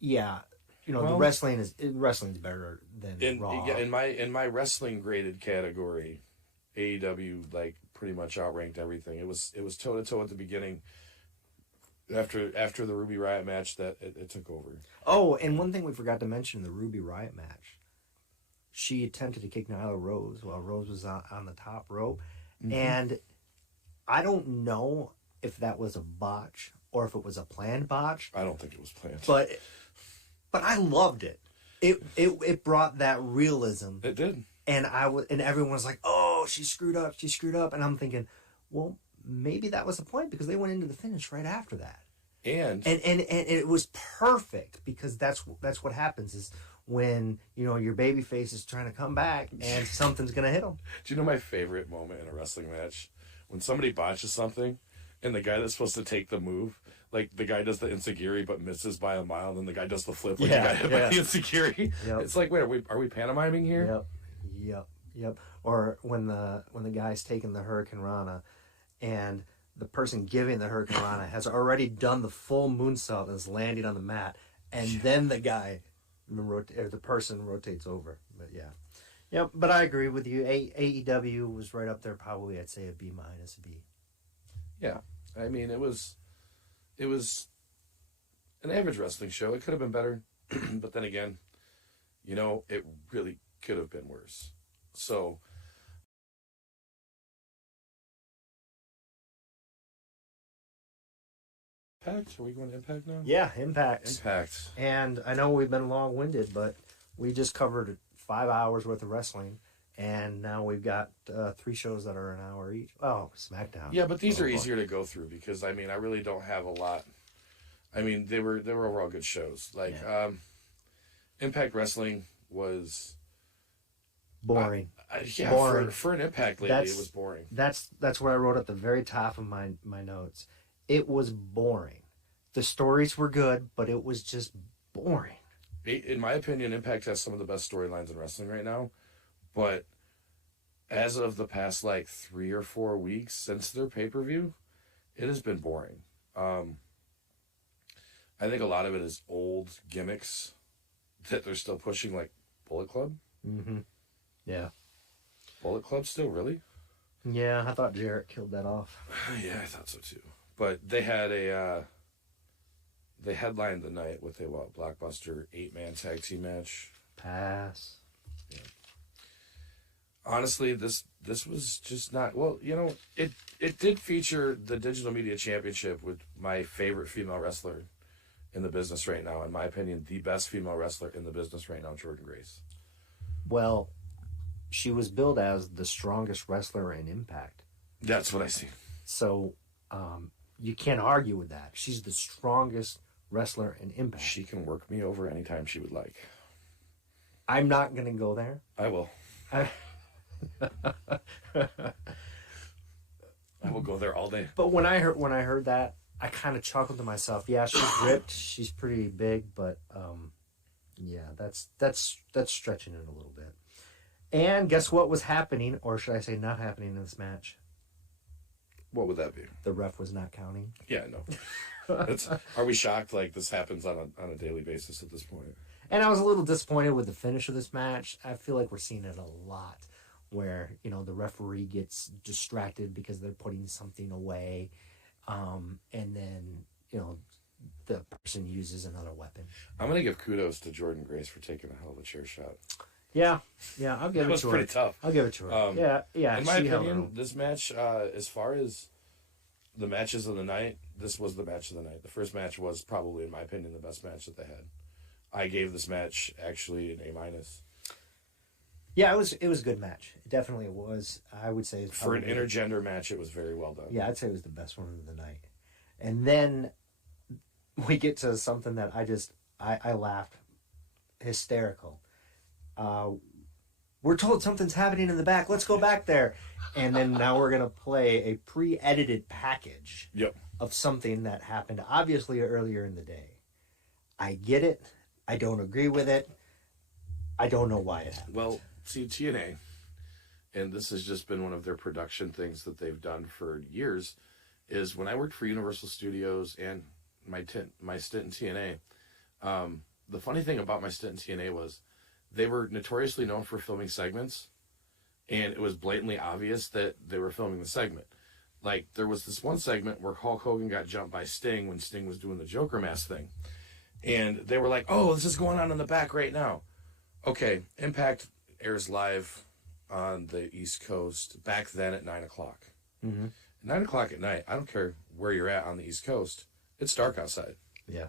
yeah, the wrestling's better than Raw. Yeah, in my wrestling graded category, AEW like pretty much outranked everything. It was toe to toe at the beginning. After the Ruby Riott match, that it took over. Oh, and one thing we forgot to mention, the Ruby Riott match. She attempted to kick Nyla Rose while Rose was on the top rope. Mm-hmm. And I don't know if that was a botch or if it was a planned botch. I don't think it was planned. But I loved it. It brought that realism. It did. And everyone was like, oh, she screwed up. And I'm thinking, well, maybe that was the point because they went into the finish right after that. And it was perfect because that's what happens is when your baby face is trying to come back and something's gonna hit them. Do you know my favorite moment in a wrestling match? When somebody botches something and the guy that's supposed to take the move, like the guy does the enziguri but misses by a mile, and then the guy does the flip like the guy hit by the enziguri. Yep. It's like, wait, are we pantomiming here? Yep. Or when the guy's taking the Hurricane Rana and the person giving the Hurricane Rana has already done the full moonsault and is landing on the mat, and then the guy, the person rotates over. But yeah. But I agree with you. AEW was right up there, probably. I'd say a B-, a B. Yeah, I mean it was an average wrestling show. It could have been better, but then again, it really could have been worse. So. Impact? Are we going to Impact now? Yeah, Impact. Impact. And I know we've been long-winded, but we just covered 5 hours worth of wrestling, and now we've got 3 shows that are an hour each. Oh, SmackDown. Yeah, but these are easier to go through because, I mean, I really don't have a lot. I mean, they were overall good shows. Like, Impact Wrestling was boring. Boring. For an Impact lady, it was boring. That's what I wrote at the very top of my notes. It was boring. The stories were good, but it was just boring. In my opinion, Impact has some of the best storylines in wrestling right now, but as of the past 3 or 4 weeks since their pay-per-view, it has been boring. I think a lot of it is old gimmicks that they're still pushing, like Bullet Club. Mm-hmm. Yeah. Bullet Club still, really? Yeah, I thought Jarrett killed that off. Yeah, I thought so too. But they had they headlined the night with a blockbuster 8-man tag team match. Pass. Yeah. Honestly, this was just not it did feature the Digital Media Championship with my favorite female wrestler in the business right now. In my opinion, the best female wrestler in the business right now, Jordynne Grace. Well, she was billed as the strongest wrestler in Impact. That's what I see. So, you can't argue with that. She's the strongest wrestler in Impact. She can work me over anytime she would like. I'm not going to go there. I will. I will go there all day. But when I heard that, I kind of chuckled to myself. Yeah, she's ripped. She's pretty big, but yeah, that's stretching it a little bit. And guess what was happening, or should I say not happening in this match? What would that be? The ref was not counting. Yeah, no. Are we shocked this happens on a daily basis at this point? And I was a little disappointed with the finish of this match. I feel like we're seeing it a lot where, the referee gets distracted because they're putting something away. And then, the person uses another weapon. I'm going to give kudos to Jordynne Grace for taking a hell of a chair shot. Yeah, I'll give it to her. It was pretty tough. I'll give it to her. Yeah. In my opinion, this match, as far as the matches of the night, this was the match of the night. The first match was probably, in my opinion, the best match that they had. I gave this match actually an A-. Yeah, it was a good match. It definitely was. I would say for an intergender match, it was very well done. Yeah, I'd say it was the best one of the night. And then we get to something that I laughed hysterical. We're told something's happening in the back. Let's go back there. And then now we're going to play a pre-edited package of something that happened obviously earlier in the day. I get it. I don't agree with it. I don't know why it happened. Well, see, TNA, and this has just been one of their production things that they've done for years, is when I worked for Universal Studios and my stint in TNA, the funny thing about my stint in TNA was they were notoriously known for filming segments, and it was blatantly obvious that they were filming the segment. Like, there was this one segment where Hulk Hogan got jumped by Sting when Sting was doing the Joker mask thing. And they were like, oh, this is going on in the back right now. Okay, Impact airs live on the East Coast back then at 9 o'clock. Mm-hmm. 9 o'clock at night, I don't care where you're at on the East Coast, it's dark outside. Yeah.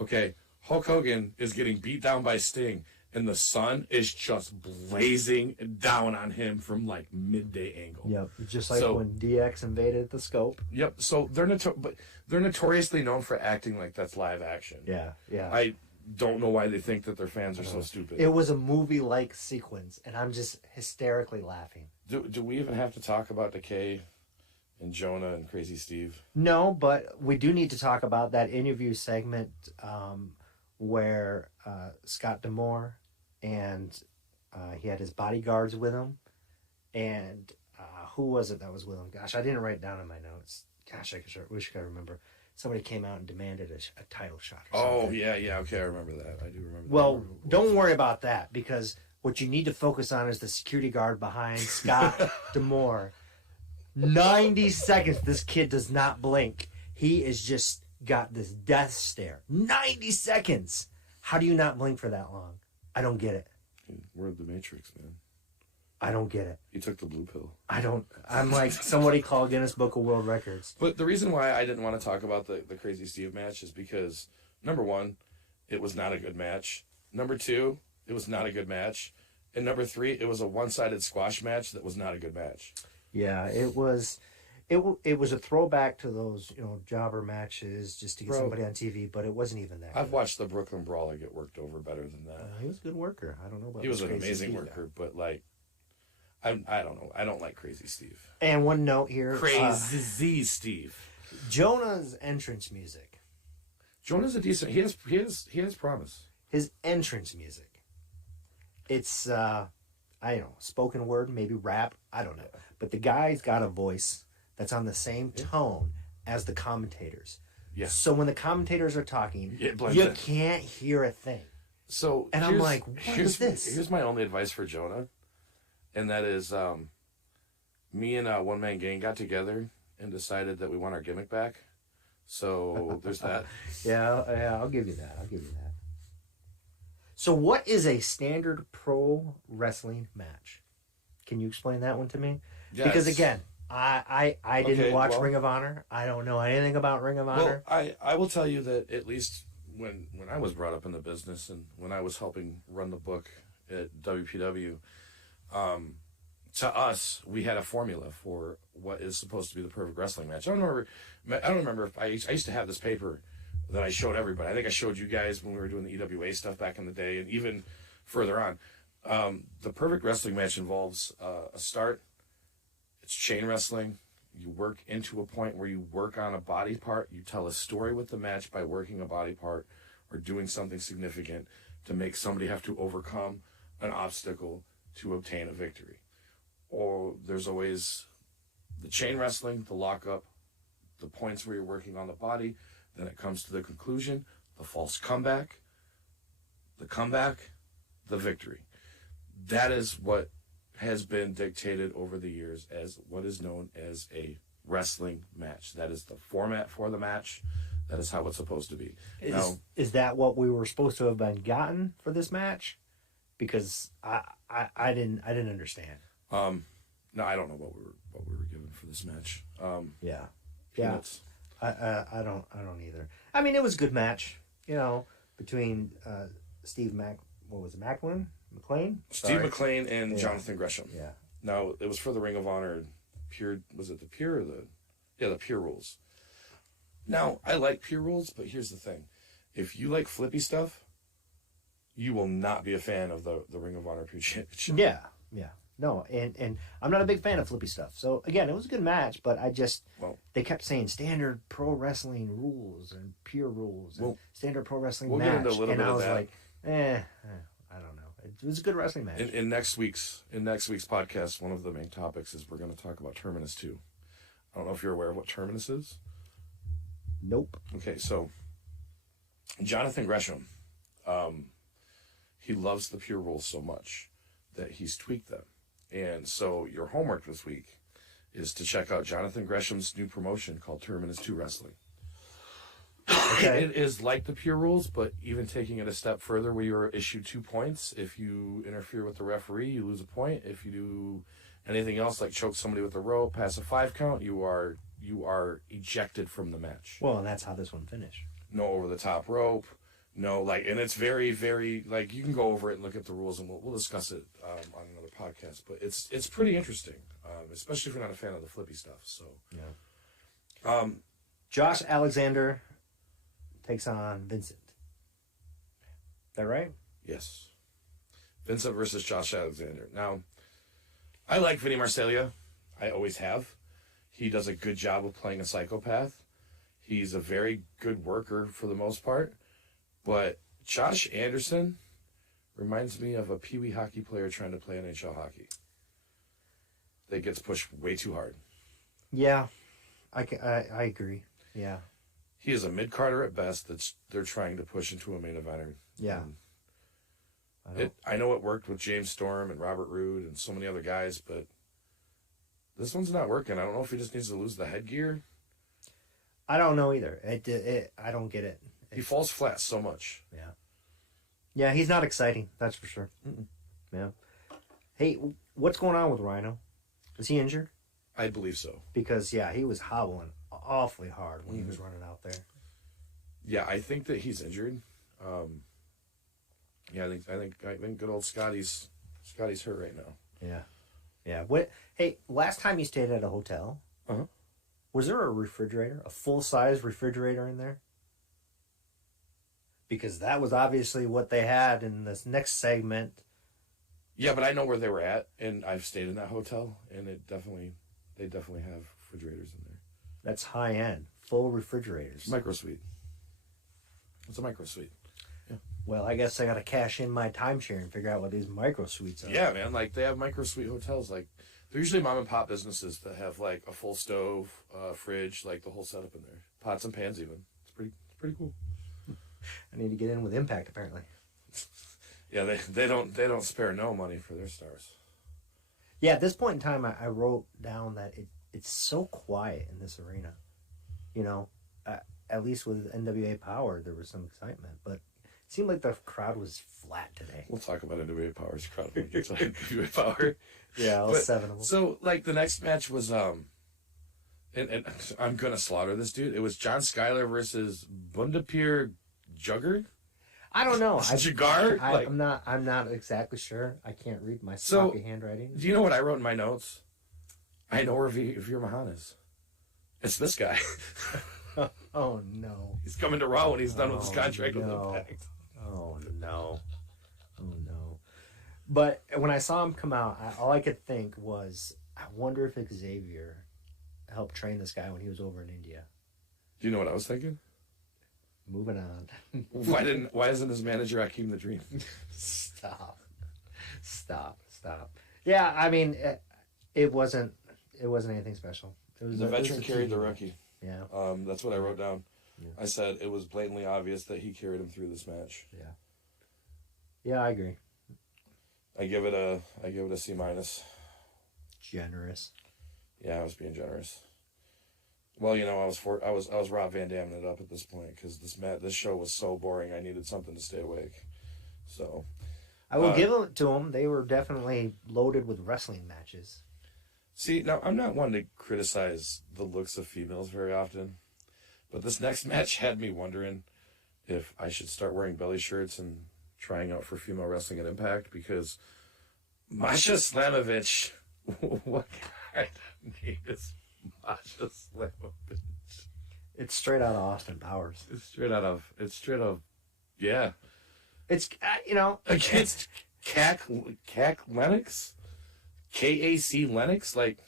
Okay, Hulk Hogan is getting beat down by Sting, and the sun is just blazing down on him from midday angle. Yep, just like when DX invaded the scope. Yep. So they're notoriously known for acting like that's live action. Yeah. I don't know why they think that their fans are so stupid. It was a movie-like sequence, and I'm just hysterically laughing. Do we even have to talk about Decay and Jonah and Crazy Steve? No, but we do need to talk about that interview segment where Scott D'Amore and he had his bodyguards with him, and who was it that was with him? Gosh, I didn't write it down in my notes. Gosh, wish I could remember. Somebody came out and demanded a title shot. Oh, yeah, okay, I remember that. I do remember well, that. Don't worry about that, because what you need to focus on is the security guard behind Scott D'Amore. 90 seconds, this kid does not blink. He is just got this death stare. 90 seconds! How do you not blink for that long? I don't get it. We're the Matrix, man. I don't get it. He took the blue pill. I'm like, somebody call Guinness Book of World Records. But the reason why I didn't want to talk about the Crazy Steve match is because, number one, it was not a good match. Number two, it was not a good match. And number three, it was a one-sided squash match that was not a good match. Yeah, it was It was a throwback to those, jobber matches just to get somebody on TV, but it wasn't even that. I've watched the Brooklyn Brawler get worked over better than that. He was a good worker. I don't know about He was an Crazy amazing Steve, worker, but like, I don't know. I don't like Crazy Steve. And one note here. Crazy Steve. Jonah's entrance music. Jonah's a decent. He has promise. His entrance music. It's I don't know, spoken word, maybe rap. I don't know, but the guy's got a voice that's on the same tone as the commentators. Yeah. So when the commentators are talking, you can't hear a thing. So and I'm like, what is this? Here's my only advice for Jonah, and that is, me and One Man Gang got together and decided that we want our gimmick back. So there's that. yeah, I'll give you that. So what is a standard pro wrestling match? Can you explain that one to me? Yes. Because again, I didn't watch Ring of Honor. I don't know anything about Ring of Honor. Well, I will tell you that at least when I was brought up in the business and when I was helping run the book at WPW, to us, we had a formula for what is supposed to be the perfect wrestling match. I don't remember if I used to have this paper that I showed everybody. I think I showed you guys when we were doing the EWA stuff back in the day, and even further on. The perfect wrestling match involves a start. It's chain wrestling. You work into a point where you work on a body part. You tell a story with the match by working a body part or doing something significant to make somebody have to overcome an obstacle to obtain a victory. Or there's always the chain wrestling, the lockup, the points where you're working on the body. Then it comes to the conclusion, the false comeback, the victory. That is what has been dictated over the years as what is known as a wrestling match. That is the format for the match. That is how it's supposed to be. Is that what we were supposed to have been gotten for this match? Because I didn't understand. No, I don't know what we were given for this match. Peanuts. I don't either. I mean, it was a good match, between Steve McLean? Steve McLean and Jonathan Gresham. Yeah. Now, it was for the Ring of Honor was it the Pure or the Pure Rules. Now, I like Pure Rules, but here's the thing. If you like flippy stuff, you will not be a fan of the Ring of Honor Pure Championship. Yeah. No, and I'm not a big fan of flippy stuff. So, again, it was a good match, but they kept saying standard pro wrestling rules and pure rules and standard pro wrestling match. Get into a little and bit I of was that. like, I don't know. It was a good wrestling match. In next week's podcast, one of the main topics is we're going to talk about Terminus 2. I don't know if you're aware of what Terminus is. Nope. Okay, so Jonathan Gresham, he loves the Pure Rules so much that he's tweaked them. And so your homework this week is to check out Jonathan Gresham's new promotion called Terminus 2 Wrestling. Okay. It is like the Pure Rules, but even taking it a step further, where you are issued 2 points. If you interfere with the referee, you lose a point. If you do anything else, like choke somebody with a rope, pass a 5 count, you are ejected from the match. Well, and that's how this one finished. No over the top rope. No, and it's very, very, you can go over it and look at the rules, and we'll discuss it on another podcast. But it's pretty interesting, especially if you're not a fan of the flippy stuff. So, yeah. Josh Alexander takes on Vincent. Is that right? Yes. Vincent versus Josh Alexander. Now, I like Vinny Marseglia. I always have. He does a good job of playing a psychopath. He's a very good worker for the most part. But Josh Anderson reminds me of a peewee hockey player trying to play NHL hockey. That gets pushed way too hard. Yeah, I agree. Yeah. He is a mid-carder at best that they're trying to push into a main eventer. Yeah. I know it worked with James Storm and Robert Roode and so many other guys, but this one's not working. I don't know if he just needs to lose the headgear. I don't know either. I don't get it. He falls flat so much. Yeah. Yeah, he's not exciting. That's for sure. Mm-mm. Yeah. Hey, what's going on with Rhino? Is he injured? I believe so. Because, he was hobbling awfully hard when he was running out there. Yeah, I think that he's injured. I think good old Scotty's hurt right now. Yeah. Yeah. Hey, last time you stayed at a hotel, Was there a refrigerator, a full-size refrigerator in there? Because that was obviously what they had in this next segment. Yeah, but I know where they were at, and I've stayed in that hotel, and they definitely have refrigerators in there. That's high-end, full refrigerators. Micro suite. It's a micro suite. Yeah. Well, I guess I got to cash in my timeshare and figure out what these micro suites are. Yeah, man. Like, they have micro suite hotels. Like, they're usually mom and pop businesses that have, like, a full stove, fridge, like, the whole setup in there. Pots and pans, even. It's pretty cool. I need to get in with Impact, apparently. Yeah, they don't spare no money for their stars. Yeah, at this point in time, I wrote down that it's so quiet in this arena. You know, at least with NWA Power, there was some excitement, but it seemed like the crowd was flat today. We'll talk about NWA Power's crowd when we get to NWA Power. Yeah, all 7 of them. So, like, the next match was, and I'm going to slaughter this dude. It was John Skyler versus Bundapir Jugger? I don't know. Jagar? I'm not exactly sure. I can't read my sloppy handwriting. Do you know what I wrote in my notes? I know where Veer Mahan is. It's this guy. Oh, no. He's coming to Raw when he's done with his contract with Impact. Oh, no. Oh, no. But when I saw him come out, all I could think was, I wonder if Xavier helped train this guy when he was over in India. Do you know what I was thinking? Moving on. Why isn't his manager Akeem the Dream? Stop. Yeah, I mean, it wasn't anything special. It was the veteran carried the rookie. Yeah. That's what I wrote down. Yeah. I said it was blatantly obvious that he carried him through this match. Yeah. Yeah, I agree. I give it a C minus. Generous. Yeah, I was being generous. Well, you know, I was Rob Van Damming it up at this point because this show was so boring. I needed something to stay awake. So, I will give it to them. They were definitely loaded with wrestling matches. See, now I'm not one to criticize the looks of females very often, but this next match had me wondering if I should start wearing belly shirts and trying out for female wrestling at Impact because Masha Slamovich, what kind of name is Masha Slamovich? It's straight out of Austin Powers. It's straight out of, yeah. It's, you know. Against Cac Lennox? KAC Lennox? Like,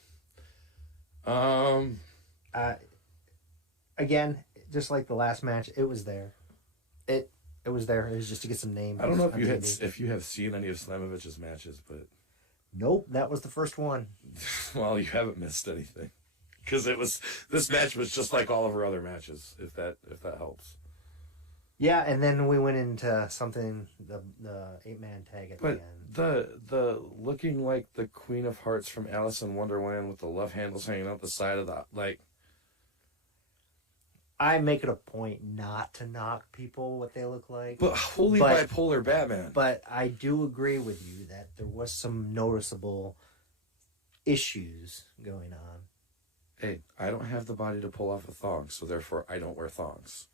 again, just like the last match, it was there. It was there. It was just to get some names. I don't know if you have seen any of Slamovich's matches, but nope, that was the first one. Well, you haven't missed anything because this match was just like all of her other matches. If that helps. Yeah, and then we went into something the 8-man tag at the end. The looking like the Queen of Hearts from Alice in Wonderland with the love handles hanging out the side of the like. I make it a point not to knock people what they look like. But holy bipolar Batman. But I do agree with you that there was some noticeable issues going on. Hey, I don't have the body to pull off a thong, so therefore I don't wear thongs.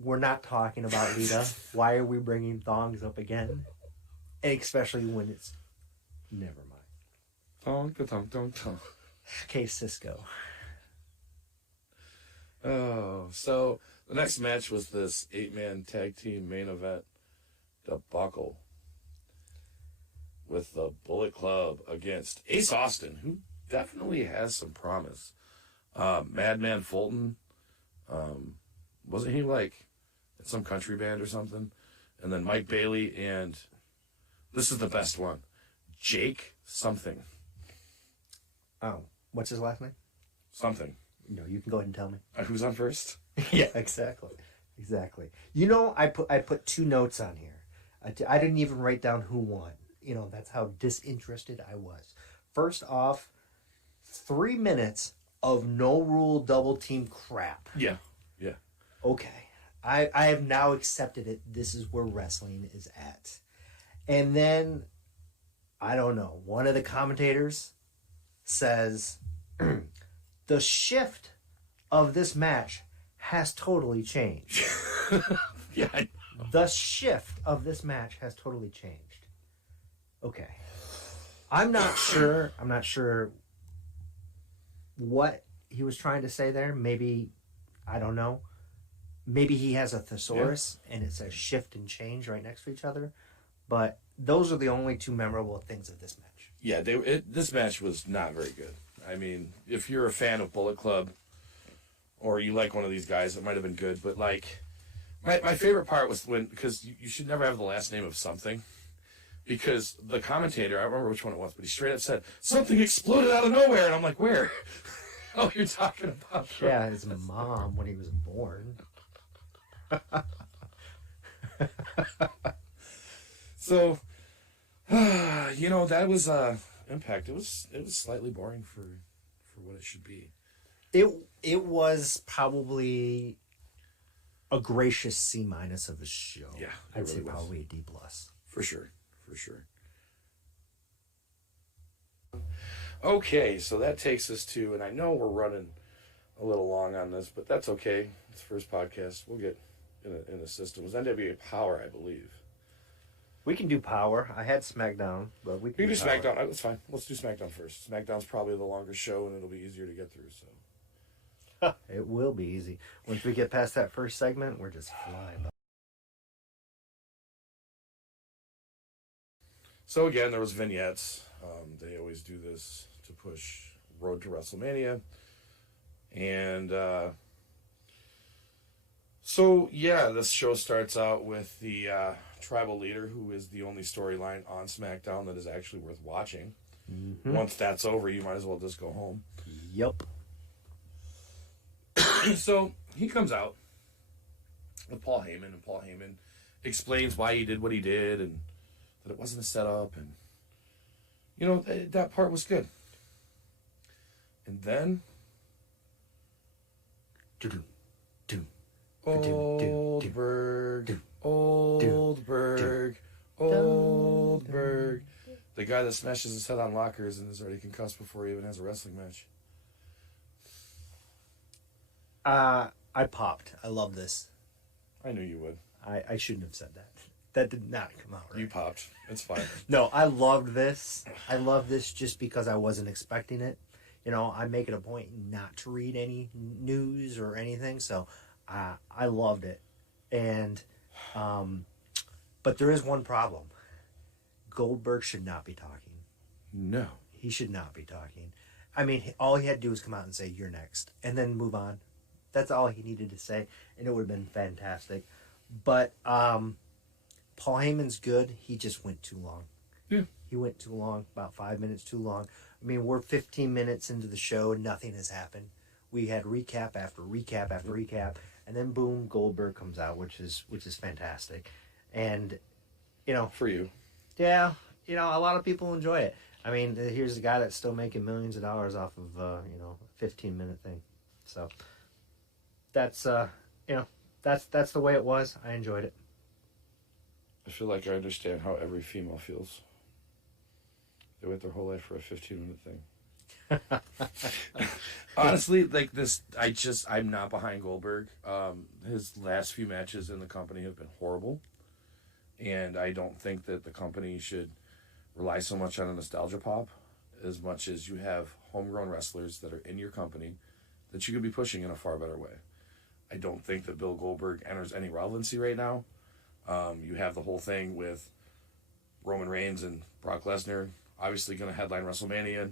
We're not talking about Lita. Why are we bringing thongs up again? Especially when it's... Never mind. Thong. Okay, Cisco. Oh, so the next match was this 8-man tag team main event debacle with the Bullet Club against Ace Austin, who definitely has some promise. Madman Fulton, wasn't he like in some country band or something? And then Mike Bailey and this is the best one, Jake something. Oh, what's his last name? Something. No, you can go ahead and tell me. Who's on first? Yeah, exactly. You know, I put 2 notes on here. I didn't even write down who won. You know, that's how disinterested I was. First off, 3 minutes of no rule double team crap. Yeah. Okay. I have now accepted it. This is where wrestling is at. And then, I don't know, one of the commentators says, the shift of this match has totally changed. Yeah, I know. The shift of this match has totally changed. Okay. I'm not sure what he was trying to say there. Maybe, I don't know. Maybe he has a thesaurus and it says shift and change right next to each other. But those are the only two memorable things of this match. Yeah, this match was not very good. I mean, if you're a fan of Bullet Club or you like one of these guys, it might have been good. But, like, my favorite part was when, because you should never have the last name of something. Because the commentator, I don't remember which one it was, but he straight up said, something exploded out of nowhere. And I'm like, where? Oh, you're talking about... Yeah, his mom when he was born. So, that was Impact. It was slightly boring for what it should be. It was probably a gracious C- of the show. Yeah, I'd really say was. probably a D plus. For sure. Okay, so that takes us to, and I know we're running a little long on this, but that's okay. It's the first podcast. We'll get in a system. It was NWA Power, I believe. We can do Power. I had SmackDown, but we can do Power. SmackDown. That's fine. Let's do SmackDown first. SmackDown's probably the longer show, and it'll be easier to get through. So it will be easy. Once we get past that first segment, we're just flying. So again, there was vignettes. They always do this to push Road to WrestleMania. And this show starts out with the tribal leader, who is the only storyline on SmackDown that is actually worth watching. Mm-hmm. Once that's over, you might as well just go home. Yep. So he comes out with Paul Heyman, and Paul Heyman explains why he did what he did and that it wasn't a setup, and that part was good. And then Oldberg, the guy that smashes his head on lockers and is already concussed before he even has a wrestling match. I popped. I love this. I knew you would. I shouldn't have said that. That did not come out right. You popped. It's fine. No, I loved this. I love this just because I wasn't expecting it. I make it a point not to read any news or anything, so I loved it. And, but there is one problem. Goldberg should not be talking. No. He should not be talking. I mean, all he had to do was come out and say, "You're next," and then move on. That's all he needed to say, and it would have been fantastic. But Paul Heyman's good. He just went too long. Yeah. He went too long, about 5 minutes too long. I mean, we're 15 minutes into the show and nothing has happened. We had recap after recap after recap, and then boom, Goldberg comes out, which is fantastic. And, for you. Yeah, a lot of people enjoy it. I mean, here's a guy that's still making millions of dollars off of, a 15-minute thing. So that's, that's the way it was. I enjoyed it. I feel like I understand how every female feels. They wait their whole life for a 15-minute thing. Honestly, like this, I'm not behind Goldberg. His last few matches in the company have been horrible. And I don't think that the company should rely so much on a nostalgia pop as much as you have homegrown wrestlers that are in your company that you could be pushing in a far better way. I don't think that Bill Goldberg enters any relevancy right now. You have the whole thing with Roman Reigns and Brock Lesnar obviously going to headline WrestleMania,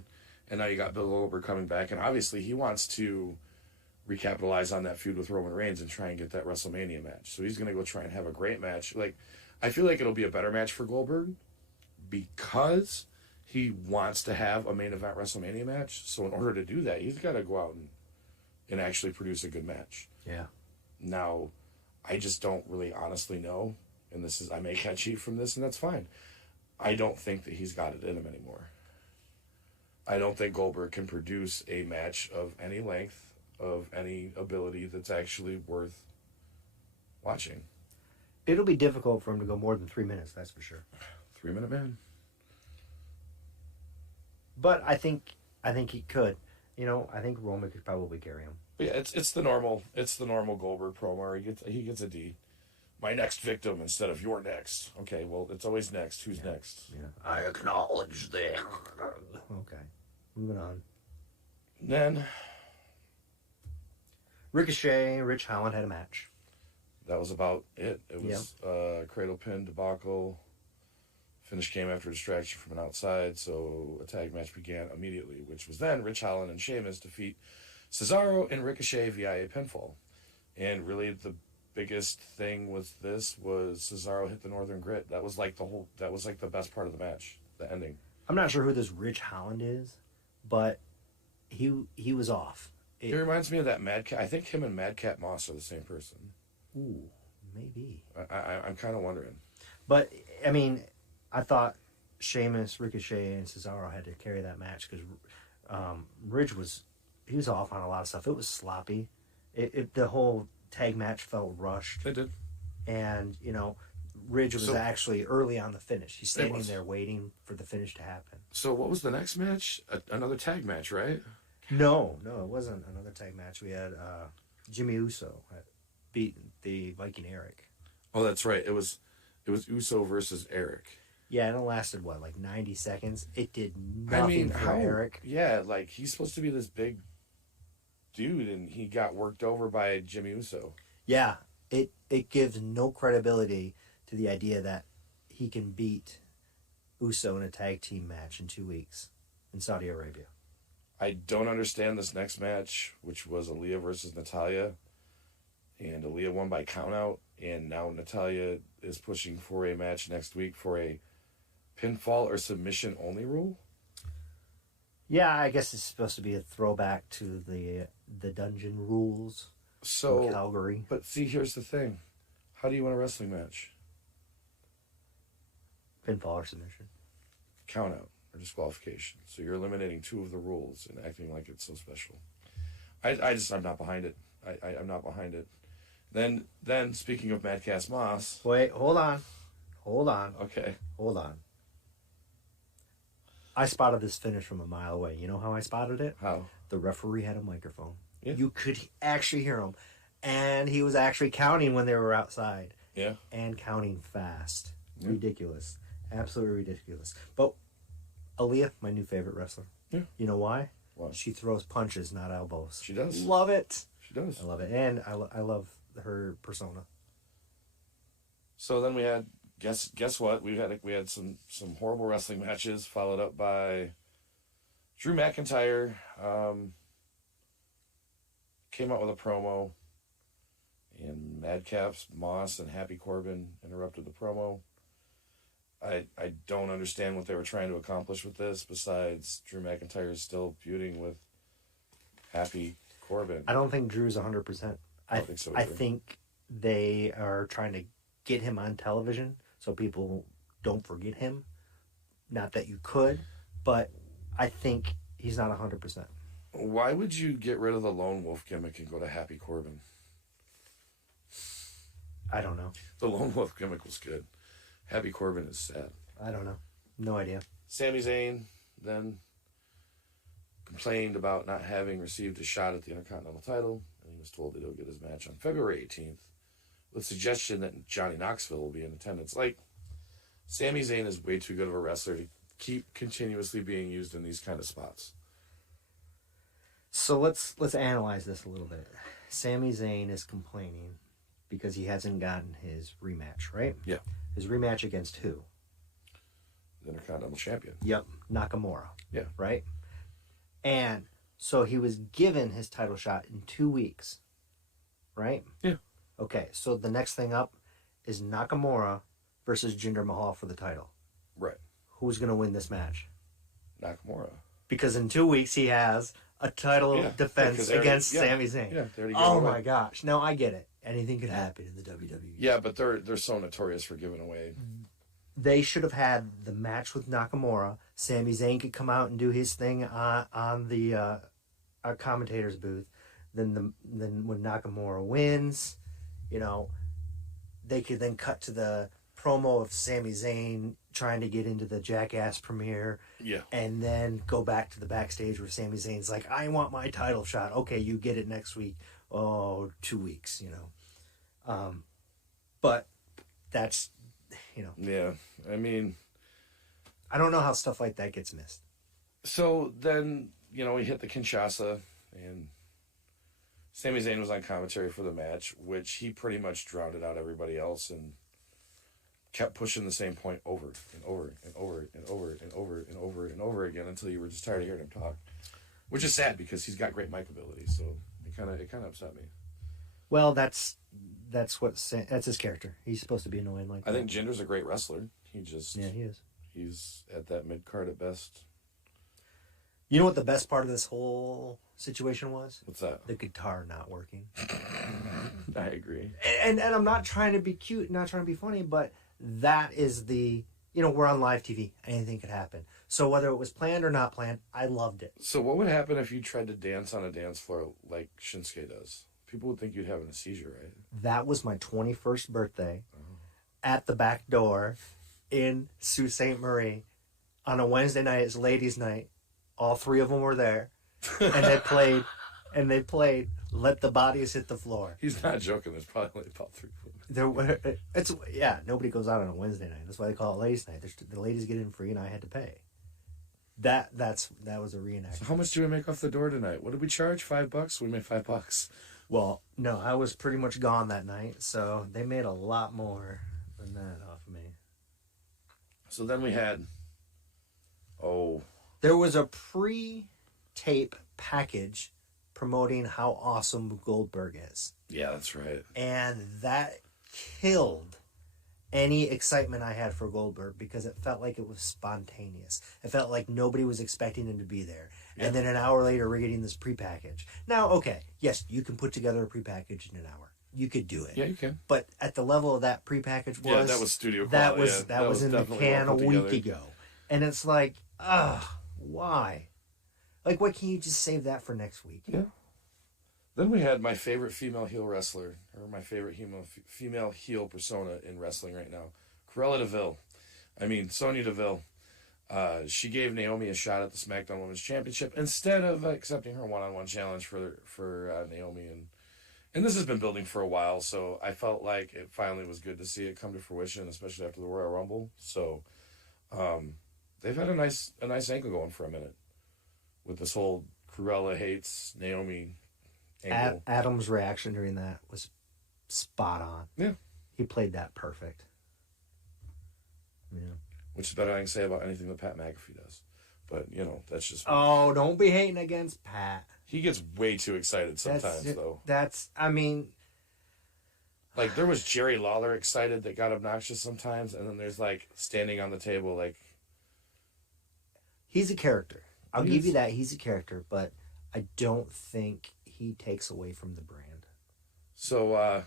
and now you got Bill Goldberg coming back, and obviously he wants to recapitalize on that feud with Roman Reigns and try and get that WrestleMania match. So he's going to go try and have a great match. Like, I feel like it'll be a better match for Goldberg because he wants to have a main event WrestleMania match. So in order to do that, he's got to go out and actually produce a good match. Yeah. Now, I just don't really honestly know, and I may catch heat from this, and that's fine. I don't think that he's got it in him anymore. I don't think Goldberg can produce a match of any length, of any ability that's actually worth watching. It'll be difficult for him to go more than 3 minutes, that's for sure. 3-minute man. But I think he could. I think Roman could probably carry him. But yeah, it's the normal Goldberg promo. He gets a D. My next victim instead of your next. Okay, well, it's always next. Who's next? Yeah. I acknowledge that. Okay. Moving on. Then Ricochet, Rich Holland had a match. that was about it. It was cradle pin debacle. Finish came after a distraction from an outside, so a tag match began immediately, which was then Rich Holland and Sheamus defeat Cesaro and Ricochet via a pinfall. And really the biggest thing with this was Cesaro hit the Northern Grit. That was like the best part of the match, the ending. I'm not sure who this Rich Holland is, but he was off. He reminds me of that Madcap. I think him and Madcap Moss are the same person. Ooh, maybe. I'm kind of wondering. But, I mean, I thought Sheamus, Ricochet, and Cesaro had to carry that match because Ridge was off on a lot of stuff. It was sloppy. The whole tag match felt rushed. It did. And, Ridge was actually early on the finish. He's standing there waiting for the finish to happen. So what was the next match? Another tag match, right? No, it wasn't another tag match. We had Jimmy Uso beat the Viking Eric. Oh, that's right. It was Uso versus Eric. Yeah, and it lasted, 90 seconds? It did nothing for Eric. Yeah, he's supposed to be this big dude, and he got worked over by Jimmy Uso. Yeah, it gives no credibility to the idea that he can beat Uso in a tag team match in 2 weeks in Saudi Arabia. I don't understand this next match, which was Aliyah versus Natalya. And Aliyah won by countout, and now Natalya is pushing for a match next week for a pinfall or submission only rule. Yeah, I guess it's supposed to be a throwback to the dungeon rules in Calgary. But see, here's the thing. How do you win a wrestling match? Pinfall or submission. Countout or disqualification. So you're eliminating two of the rules and acting like it's so special. I'm not behind it. I'm not behind it. Then speaking of Madcap Moss. Wait, hold on. Okay. Hold on. I spotted this finish from a mile away. You know how I spotted it? How? The referee had a microphone. Yeah. You could actually hear him. And he was actually counting when they were outside. Yeah. And counting fast. Yeah. Ridiculous. Absolutely ridiculous. But Aliyah, my new favorite wrestler. Yeah. You know why? Why? She throws punches, not elbows. She does. Love it. She does. I love it. And I love her persona. So then we had guess what? We had some horrible wrestling matches followed up by Drew McIntyre came out with a promo, and Madcaps Moss and Happy Corbin interrupted the promo. I don't understand what they were trying to accomplish with this, besides Drew McIntyre is still feuding with Happy Corbin. I don't think Drew's 100%. I don't think so either. I think they are trying to get him on television so people don't forget him. Not that you could, but I think he's not 100%. Why would you get rid of the Lone Wolf gimmick and go to Happy Corbin? I don't know. The Lone Wolf gimmick was good. Happy Corbin is sad. I don't know. No idea. Sami Zayn then complained about not having received a shot at the Intercontinental title, and he was told that he'll get his match on February 18th, with suggestion that Johnny Knoxville will be in attendance. Sami Zayn is way too good of a wrestler to keep continuously being used in these kind of spots. So let's analyze this a little bit. Sami Zayn is complaining because he hasn't gotten his rematch, right? Yeah. His rematch against who? The Intercontinental Champion. Yep, Nakamura. Yeah. Right? And so he was given his title shot in 2 weeks, right? Yeah. Okay, so the next thing up is Nakamura versus Jinder Mahal for the title. Right. Who's going to win this match? Nakamura. Because in 2 weeks he has a title defense against Sami Zayn. Yeah, they already oh away. My gosh. No, I get it. Anything could happen in the WWE. Yeah, but they're so notorious for giving away. They should have had the match with Nakamura. Sami Zayn could come out and do his thing on the commentator's booth. Then when Nakamura wins, they could then cut to the promo of Sami Zayn trying to get into the Jackass premiere. Yeah. And then go back to the backstage where Sami Zayn's like, I want my title shot. Okay, you get it next week. Oh, 2 weeks, But that's, Yeah, I mean... I don't know how stuff like that gets missed. So then we hit the Kinshasa, and Sami Zayn was on commentary for the match, which he pretty much drowned out everybody else and kept pushing the same point over and over and over and over and over and over and over again until you were just tired of hearing him talk. Which is sad because he's got great mic ability, so it kind of upset me. Well, that's his character. He's supposed to be annoying like that. I think Jinder's a great wrestler. He is. He's at that mid card at best. You know what the best part of this whole situation was? What's that? The guitar not working. I agree. And I'm not trying to be cute, not trying to be funny, but that is we're on live TV. Anything could happen. So whether it was planned or not planned, I loved it. So what would happen if you tried to dance on a dance floor like Shinsuke does? People would think you'd have a seizure, right? That was my 21st birthday at the back door in Sault Ste. Marie on a Wednesday night. It's ladies' night. All three of them were there, and they played "Let the Bodies Hit the Floor." He's not joking. There's probably only about 3 of them. Nobody goes out on a Wednesday night. That's why they call it ladies' night. The ladies get in free, and I had to pay. That was a reenactment. So how much do we make off the door tonight? What did we charge? $5? We made $5. Well, no, I was pretty much gone that night, so they made a lot more than that off of me. So then we had, there was a pre-tape package promoting how awesome Goldberg is. Yeah, that's right. And that killed any excitement I had for Goldberg because it felt like it was spontaneous. It felt like nobody was expecting him to be there. Yeah. And then an hour later, we're getting this pre-package. Now, okay, yes, you can put together a pre-package in an hour. You could do it. Yeah, you can. But at the level of that pre-package was... that was studio quality. That was in the can a week ago. And it's like, why? Like, why can't you just save that for next week? Yeah. Then we had my favorite female heel wrestler, or my favorite female heel persona in wrestling right now, Cruella DeVille. Sonya Deville. She gave Naomi a shot at the SmackDown Women's Championship instead of accepting her one-on-one challenge for Naomi. And this has been building for a while, so I felt like it finally was good to see it come to fruition, especially after the Royal Rumble. So they've had a nice angle going for a minute with this whole Cruella hates Naomi angle. Adam's reaction during that was spot on. Yeah. He played that perfect. Yeah. Which is better than I can say about anything that Pat McAfee does. But, that's just... Oh, don't be hating against Pat. He gets way too excited sometimes, though. Like, there was Jerry Lawler excited that got obnoxious sometimes, and then there's, standing on the table, He's a character. I'll give you that. He's a character, but I don't think he takes away from the brand. So,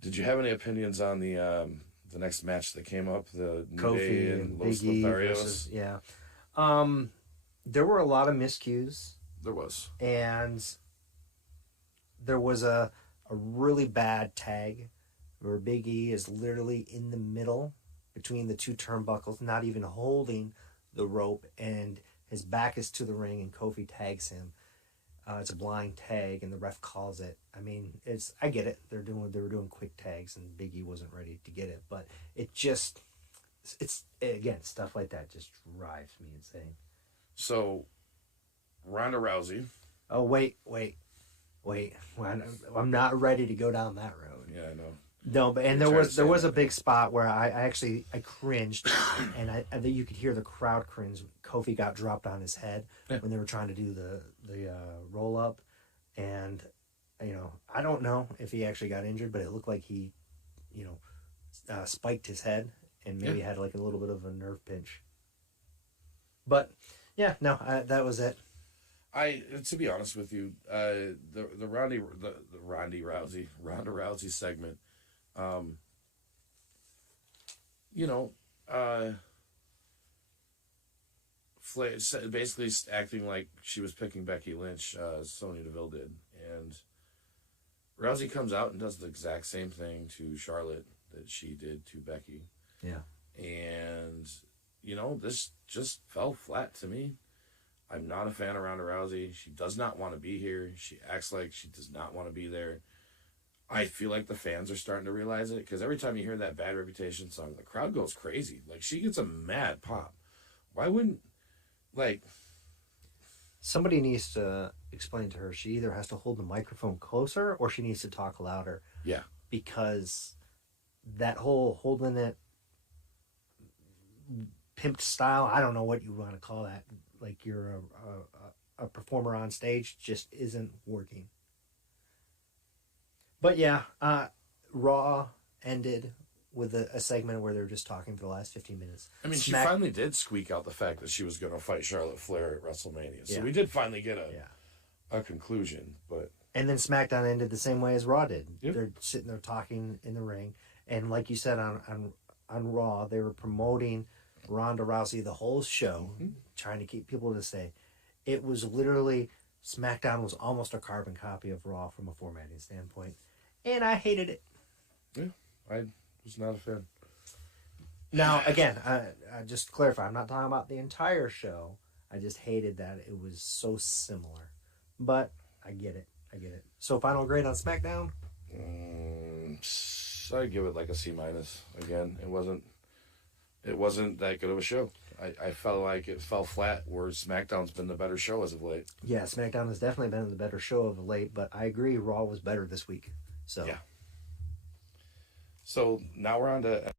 did you have any opinions on the next match that came up? The New Day and Los Lotharios? Yeah. There were a lot of miscues. There was. And there was a really bad tag where Big E is literally in the middle between the two turnbuckles, not even holding the rope, and his back is to the ring, and Kofi tags him. It's a blind tag, and the ref calls it. I get it. They were doing quick tags, and Big E wasn't ready to get it, but it's again, stuff like that just drives me insane. So, Ronda Rousey. Oh, wait. I'm not ready to go down that road. Yeah, I know. No, but there was a big spot where I cringed, and you could hear the crowd cringe. Kofi got dropped on his head when they were trying to do the roll up, and I don't know if he actually got injured, but it looked like he spiked his head and maybe had a little bit of a nerve pinch. But yeah, no, that was it. To be honest with you, the Ronda Rousey segment, basically acting like she was picking Becky Lynch, Sonya Deville did, and Rousey comes out and does the exact same thing to Charlotte that she did to Becky. Yeah, and this just fell flat to me. I'm not a fan of Ronda Rousey. She does not want to be here. She acts like she does not want to be there. I feel like the fans are starting to realize it, because every time you hear that Bad Reputation song, the crowd goes crazy. She gets a mad pop. Why wouldn't, Somebody needs to explain to her she either has to hold the microphone closer or she needs to talk louder. Yeah. Because that whole holding it pimped style, I don't know what you want to call that. Like you're a performer on stage, just isn't working. But yeah, Raw ended with a segment where they're just talking for the last 15 minutes. I mean, she finally did squeak out the fact that she was going to fight Charlotte Flair at WrestleMania. So we did finally get a conclusion. And then SmackDown ended the same way as Raw did. Yep. They're sitting there talking in the ring. And like you said, on Raw, they were promoting Ronda Rousey the whole show, trying to keep people to say. It was literally, SmackDown was almost a carbon copy of Raw from a formatting standpoint. And I hated it. Yeah, I was not a fan. Now, again, I just to clarify, I'm not talking about the entire show. I just hated that it was so similar. But I get it. So final grade on SmackDown? I'd give it like a C-. Again, it wasn't that good of a show. I felt like it fell flat, whereas SmackDown's been the better show as of late. Yeah, SmackDown has definitely been the better show of late, but I agree Raw was better this week. So yeah. So now we're on to...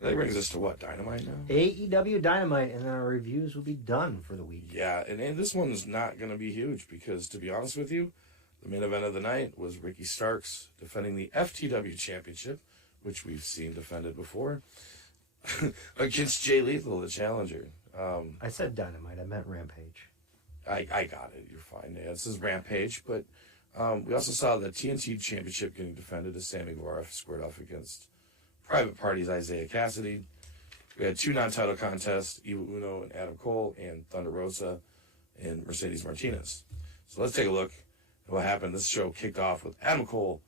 That brings us to what, Dynamite now? AEW Dynamite, and then our reviews will be done for the week. Yeah, and this one's not going to be huge because, to be honest with you, the main event of the night was Ricky Starks defending the FTW Championship, which we've seen defended before, against Jay Lethal, the challenger. I said Dynamite, I meant Rampage. I got it, you're fine. Yeah, this is Rampage, but we also saw the TNT Championship getting defended as Sammy Guevara squared off against Private Party's Isaiah Cassidy. We had two non-title contests, Evil Uno and Adam Cole, and Thunder Rosa and Mercedes Martinez. So let's take a look at what happened. This show kicked off with Adam Cole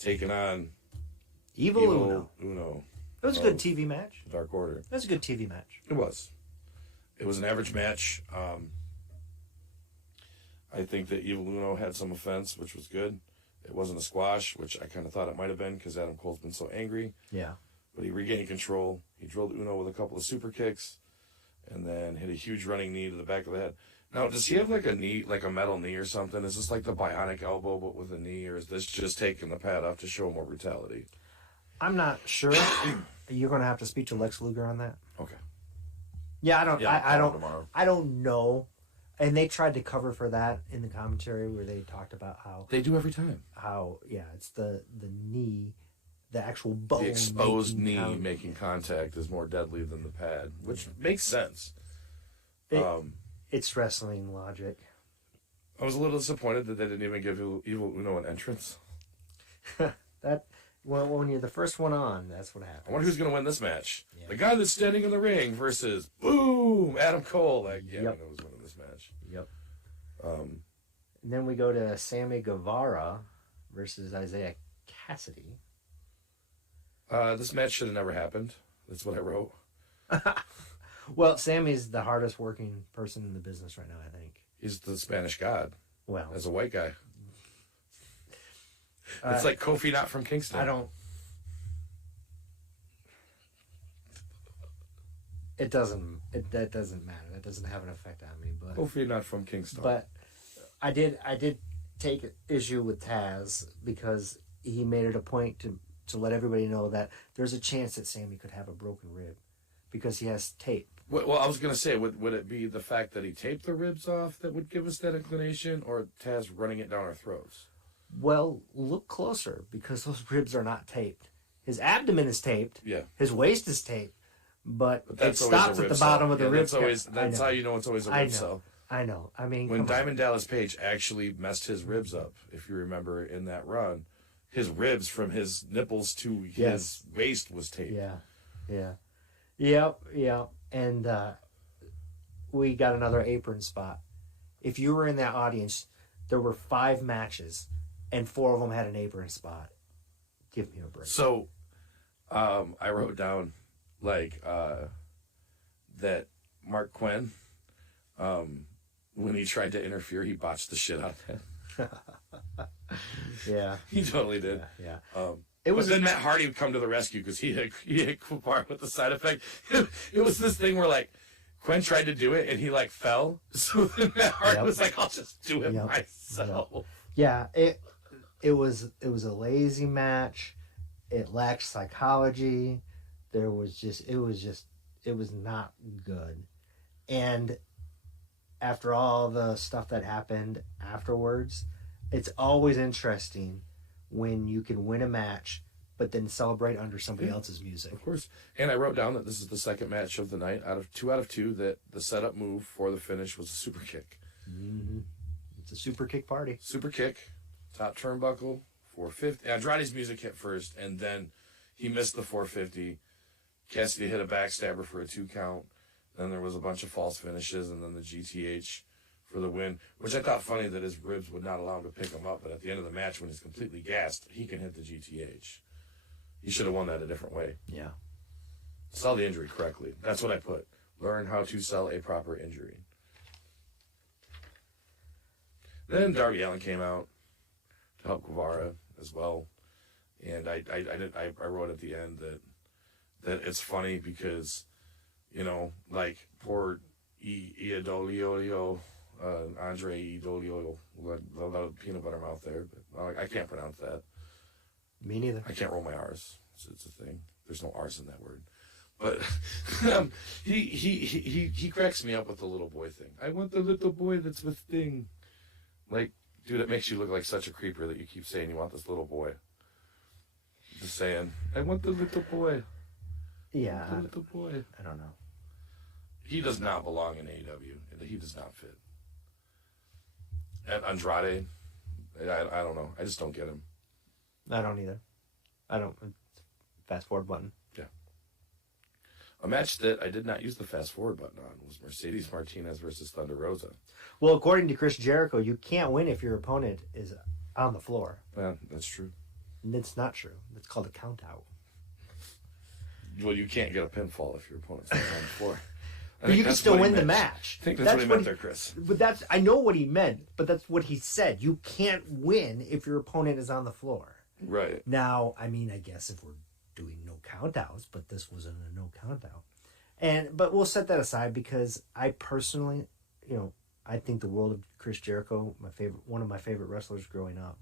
taking on Evil Uno. It was a good TV match. Dark Order. It was a good TV match. It was. It was an average match. I think that Evil Uno had some offense, which was good. It wasn't a squash, which I kind of thought it might have been because Adam Cole's been so angry. Yeah. But he regained control. He drilled Uno with a couple of super kicks and then hit a huge running knee to the back of the head. Now, does he have like a knee, like a metal knee or something? Is this like the bionic elbow but with a knee, or is this just taking the pad off to show more brutality? I'm not sure. You're going to have to speak to Lex Luger on that. Okay. Yeah, I don't know. And they tried to cover for that in the commentary where they talked about how they do every time. How it's the knee, the actual bone. The exposed knee making contact is more deadly than the pad, which makes sense. It's wrestling logic. I was a little disappointed that they didn't even give Evil Uno an entrance. When you're the first one on, that's what happens. I wonder who's going to win this match. Yeah. The guy that's standing in the ring versus, boom, Adam Cole. Like, yeah, yep. I know who's winning this match. Yep. And then we go to Sammy Guevara versus Isaiah Cassidy. This match should have never happened. That's what I wrote. Well, Sammy's the hardest working person in the business right now, I think. He's the Spanish god. Well. As a white guy. It's like Kofi not from Kingston. That doesn't matter. That doesn't have an effect on me. But Kofi not from Kingston. But I did take issue with Taz because he made it a point to let everybody know that there's a chance that Sammy could have a broken rib because he has tape. Well, I was going to say, would it be the fact that he taped the ribs off that would give us that inclination, or Taz running it down our throats? Well, look closer, because those ribs are not taped. His abdomen is taped. Yeah. His waist is taped, but it stops at the bottom of the rib. That's how you know it's always a rib cell. I know. I mean, when Diamond Dallas Page actually messed his ribs up, if you remember in that run, his ribs from his nipples to his waist was taped. Yeah. And we got another apron spot. If you were in that audience, there were 5 matches, and 4 of them had an apron spot. Give me a break. So, I wrote down, that Mark Quinn, when he tried to interfere, he botched the shit out of that. Yeah. He totally did. Yeah. It was But then Matt Hardy would come to the rescue because he hit Guevara with the side effect. It was this thing where, like, Quen tried to do it and he, like, fell. So then Matt Hardy was like, I'll just do it myself. Yeah, it was a lazy match. It lacked psychology. It was not good. And after all the stuff that happened afterwards, it's always interesting when you can win a match, but then celebrate under somebody else's music. Of course. And I wrote down that this is the second match of the night out of two that the setup move for the finish was a super kick. Mm-hmm. It's a super kick party. Super kick, top turnbuckle, 450. Andrade's music hit first, and then he missed the 450. Cassidy hit a backstabber for a 2 count. Then there was a bunch of false finishes, and then the GTH for the win, which I thought funny that his ribs would not allow him to pick him up. But at the end of the match, when he's completely gassed, he can hit the GTH. He should have won that a different way. Yeah. Sell the injury correctly. That's what I put. Learn how to sell a proper injury. Then Darby Allin came out to help Guevara as well. And I wrote at the end that it's funny because, you know, like poor Iadolio, Andre Idolio, peanut butter mouth there. But I can't pronounce that. Me neither. I can't roll my R's. It's a thing. There's no R's in that word. But he cracks me up with the little boy thing. I want the little boy that's with Sting. Like, dude, it makes you look like such a creeper that you keep saying you want this little boy. Just saying, I want the little boy. Yeah. The little boy. I don't know. He does not belong in AEW. He does not fit. And Andrade, I don't know. I just don't get him. I don't either. I don't. Fast forward button. Yeah. A match that I did not use the fast forward button on was Mercedes Martinez versus Thunder Rosa. Well, according to Chris Jericho, you can't win if your opponent is on the floor. Yeah, that's true. And it's not true. It's called a count out. Well, you can't get a pinfall if your opponent's not on the floor. But you can still win the match. I think that's what he meant there, Chris. But I know what he meant, but that's what he said. You can't win if your opponent is on the floor. Right. Now, I mean, I guess if we're doing no countouts, but this wasn't a no countout. But we'll set that aside because I personally, I think the world of Chris Jericho, one of my favorite wrestlers growing up.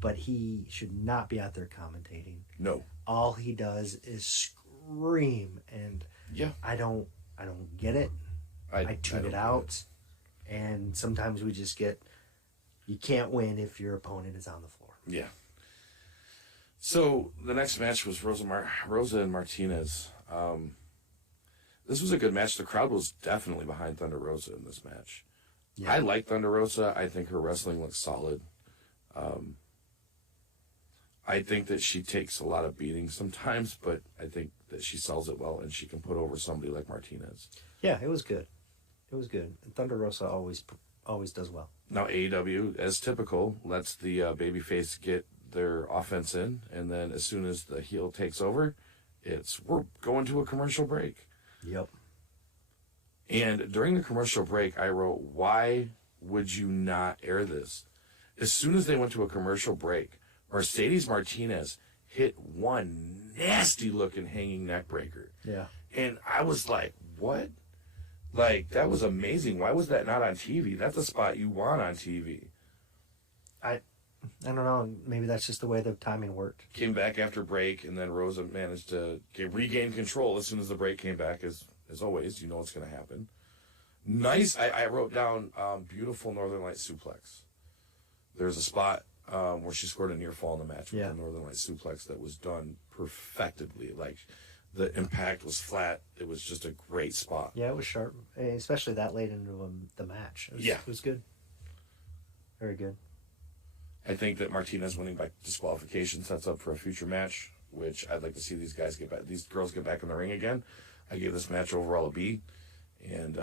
But he should not be out there commentating. No. All he does is scream, and I don't get it. I tune it out, and sometimes we just get, you can't win if your opponent is on the floor. Yeah. So the next match was Rosa and Martinez. This was a good match. The crowd was definitely behind Thunder Rosa in this match. Yeah. I like Thunder Rosa. I think her wrestling looks solid. I think that she takes a lot of beating sometimes, but I think that she sells it well and she can put over somebody like Martinez. Yeah, it was good. It was good. And Thunder Rosa always does well. Now AEW, as typical, lets the babyface get their offense in, and then as soon as the heel takes over, we're going to a commercial break. Yep. And during the commercial break, I wrote, why would you not air this? As soon as they went to a commercial break, Mercedes Martinez hit one nasty-looking hanging neck breaker. Yeah. And I was like, what? Like, that was amazing. Why was that not on TV? That's a spot you want on TV. I don't know. Maybe that's just the way the timing worked. Came back after break, and then Rosa managed to regain control as soon as the break came back, as always. You know what's going to happen. Nice. I wrote down beautiful Northern Light suplex. There's a spot where she scored a near fall in the match with the Northern Light suplex that was done perfectly. Like, the impact was flat. It was just a great spot. Yeah, it was sharp, especially that late into the match. It was good. Very good. I think that Martinez winning by disqualification sets up for a future match, which I'd like to see these girls get back in the ring again. I gave this match overall a B, and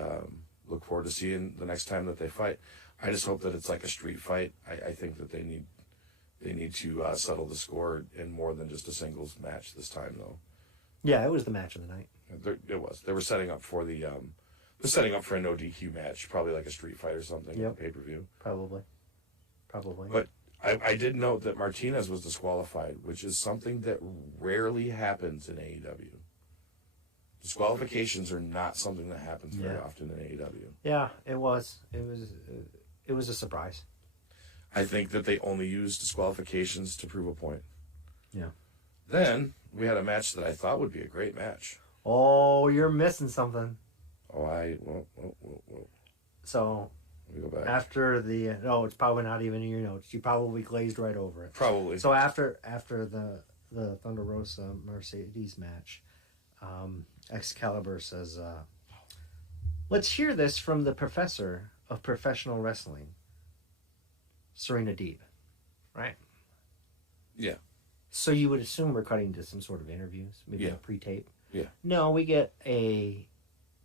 look forward to seeing the next time that they fight. I just hope that it's like a street fight. I think that they need to settle the score in more than just a singles match this time, though. Yeah, it was the match of the night. It was. They were setting up for for a no DQ match, probably like a street fight or something. Yep. Pay-per-view. Probably. But I did note that Martinez was disqualified, which is something that rarely happens in AEW. Disqualifications are not something that happens very often in AEW. Yeah, it was. It was a surprise. I think that they only use disqualifications to prove a point. Yeah. Then we had a match that I thought would be a great match. Oh, you're missing something. Whoa. So, let me go back. after the... No, it's probably not even in your notes. You probably glazed right over it. Probably. So after the Thunder Rosa Mercedes match, Excalibur says, let's hear this from the professor of professional wrestling, Serena Deeb. Right? Yeah. So you would assume we're cutting to some sort of interviews, maybe a pre-tape. Yeah. No, we get a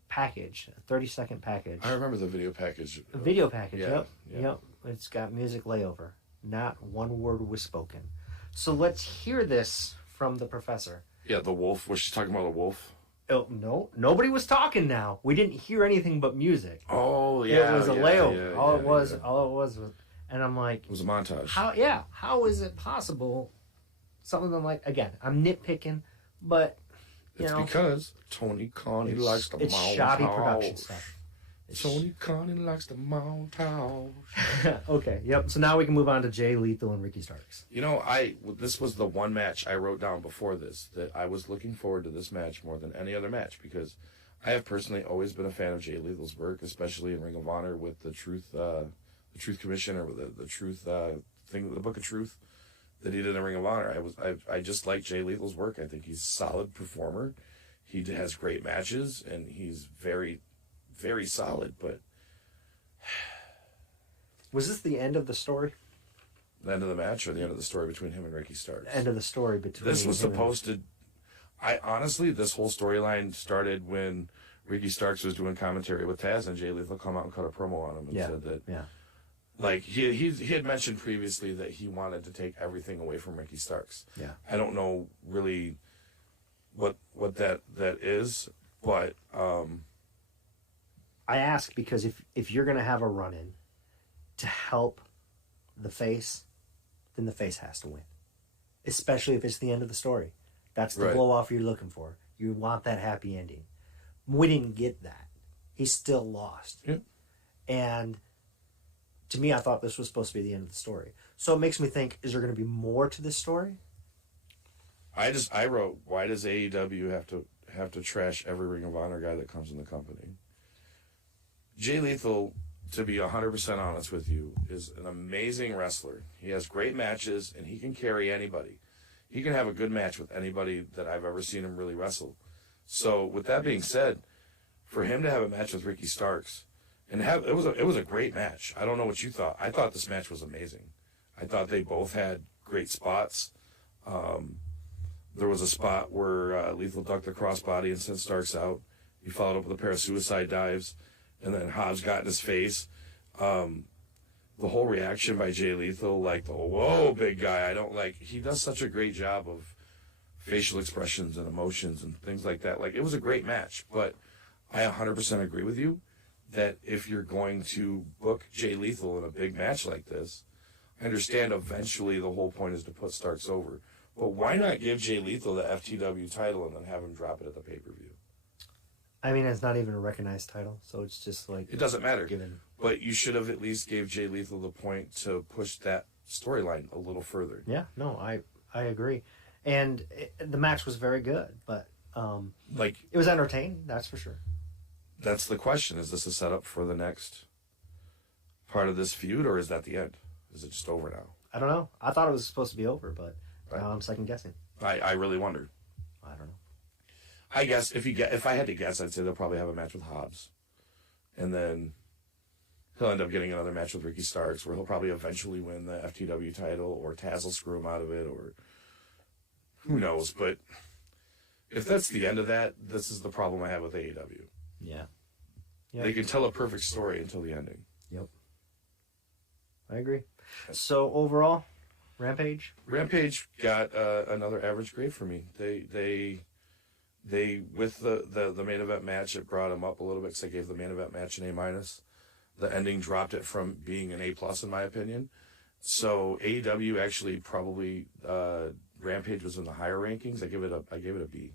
package, a 30-second package. I remember the video package. A video package, Yeah. Yep. It's got music layover. Not one word was spoken. So let's hear this from the professor. Yeah, the wolf. Was she talking about a wolf? Oh, no. Nobody was talking now. We didn't hear anything but music. Oh, yeah. It was a layover. All it was, and I'm like... It was a montage. How is it possible? Something like, again, I'm nitpicking, but, It's because Tony Khan, he likes the it's montage. shoddy production stuff. Tony Khan, he likes the montage. Okay, yep. So now we can move on to Jay Lethal and Ricky Starks. You know, this was the one match I wrote down before this, that I was looking forward to this match more than any other match, because I have personally always been a fan of Jay Lethal's work, especially in Ring of Honor with the Truth Commission, or the Truth thing, the Book of Truth that he did in Ring of Honor. I just like Jay Lethal's work. I think he's a solid performer. He has great matches, and he's very, very solid. But was this the end of the story? The end of the match, or the end of the story between him and Ricky Starks? End of the story between. This was supposed to. Honestly, this whole storyline started when Ricky Starks was doing commentary with Taz, and Jay Lethal come out and cut a promo on him and said that. Yeah. Like, he had mentioned previously that he wanted to take everything away from Ricky Starks. Yeah. I don't know really what that is, but... I ask because if you're going to have a run-in to help the face, then the face has to win. Especially if it's the end of the story. That's the blow-off you're looking for. You want that happy ending. We didn't get that. He still lost. Yeah. And... to me, I thought this was supposed to be the end of the story. So it makes me think, is there going to be more to this story? I wrote, why does AEW have to trash every Ring of Honor guy that comes in the company? Jay Lethal, to be 100% honest with you, is an amazing wrestler. He has great matches, and he can carry anybody. He can have a good match with anybody that I've ever seen him really wrestle. So, with that being said, for him to have a match with Ricky Starks, and it was a great match. I don't know what you thought. I thought this match was amazing. I thought they both had great spots. There was a spot where Lethal ducked the crossbody and sent Starks out. He followed up with a pair of suicide dives, and then Hobbs got in his face. The whole reaction by Jay Lethal, like, whoa, big guy. He does such a great job of facial expressions and emotions and things like that. Like, it was a great match, but I 100% agree with you that if you're going to book Jay Lethal in a big match like this, I understand eventually the whole point is to put Starks over. But why not give Jay Lethal the FTW title and then have him drop it at the pay-per-view? I mean, it's not even a recognized title, so it's just like... It doesn't matter. But you should have at least gave Jay Lethal the point to push that storyline a little further. Yeah, no, I agree. And the match was very good, but it was entertaining, that's for sure. That's the question. Is this a setup for the next part of this feud, or is that the end? Is it just over now? I don't know. I thought it was supposed to be over, but now I'm second guessing. I really wonder. I don't know. I guess if I had to guess, I'd say they'll probably have a match with Hobbs, and then he'll end up getting another match with Ricky Starks, where he'll probably eventually win the FTW title, or Taz will screw him out of it, or who knows. But if that's the end of that, this is the problem I have with AEW. Yeah. Yep. They can tell a perfect story until the ending. Yep. I agree. So overall, Rampage got another average grade for me. They with the main event match, it brought them up a little bit, because I gave the main event match an A-. The ending dropped it from being an A+ in my opinion, So AEW actually probably Rampage was in the higher rankings. I gave it a B,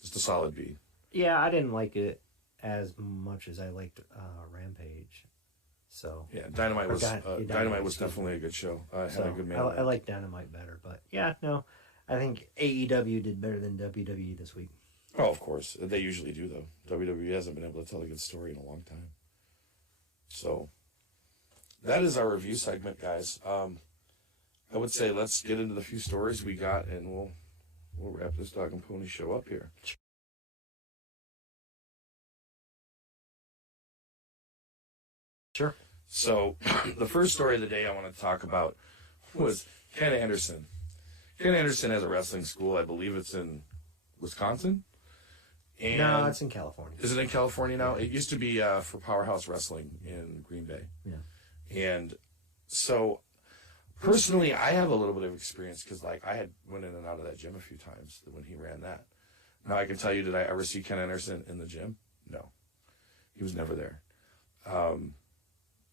just a solid B. Yeah, I didn't like it as much as I liked Rampage. So yeah, Dynamite was definitely a good show. Had a good man. I like Dynamite better, but yeah, no, I think AEW did better than WWE this week. Oh, of course, they usually do though. WWE hasn't been able to tell a good story in a long time. So that is our review segment, guys. I would say let's get into the few stories we got, and we'll wrap this Dog and Pony show up here. Sure. So the first story of the day I want to talk about was Ken Anderson. Ken Anderson has a wrestling school. I believe it's in Wisconsin. And no, it's in California. Is it in California now? It used to be for Powerhouse Wrestling in Green Bay. Yeah. And so, personally, I have a little bit of experience because, like, I had went in and out of that gym a few times when he ran that. Now, I can tell you, did I ever see Ken Anderson in the gym? No. He was never there.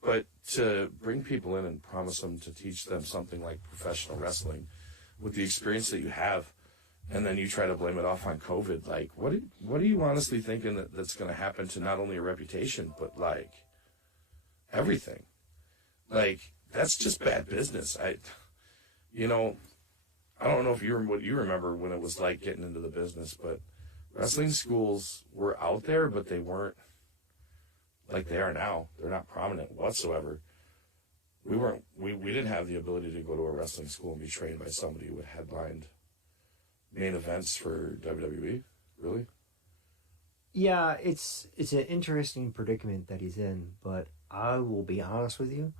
But to bring people in and promise them to teach them something like professional wrestling with the experience that you have, and then you try to blame it off on COVID, like, what are you honestly thinking that's going to happen to not only your reputation, but, like, everything? Like, that's just bad business. I don't know what you remember when it was like getting into the business, but wrestling schools were out there, but they weren't like they are now. They're not prominent whatsoever. We didn't have the ability to go to a wrestling school and be trained by somebody who had headlined main events for WWE, really? Yeah, it's an interesting predicament that he's in, but I will be honest with you.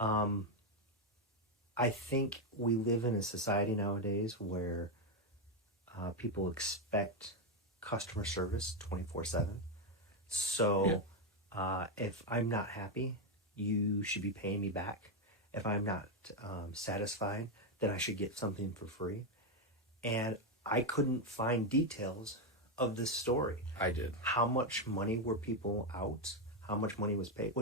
I think we live in a society nowadays where people expect customer service 24/7. So if I'm not happy, you should be paying me back. If I'm not satisfied, then I should get something for free. And I couldn't find details of this story. I did. How much money were people out? How much money was paid?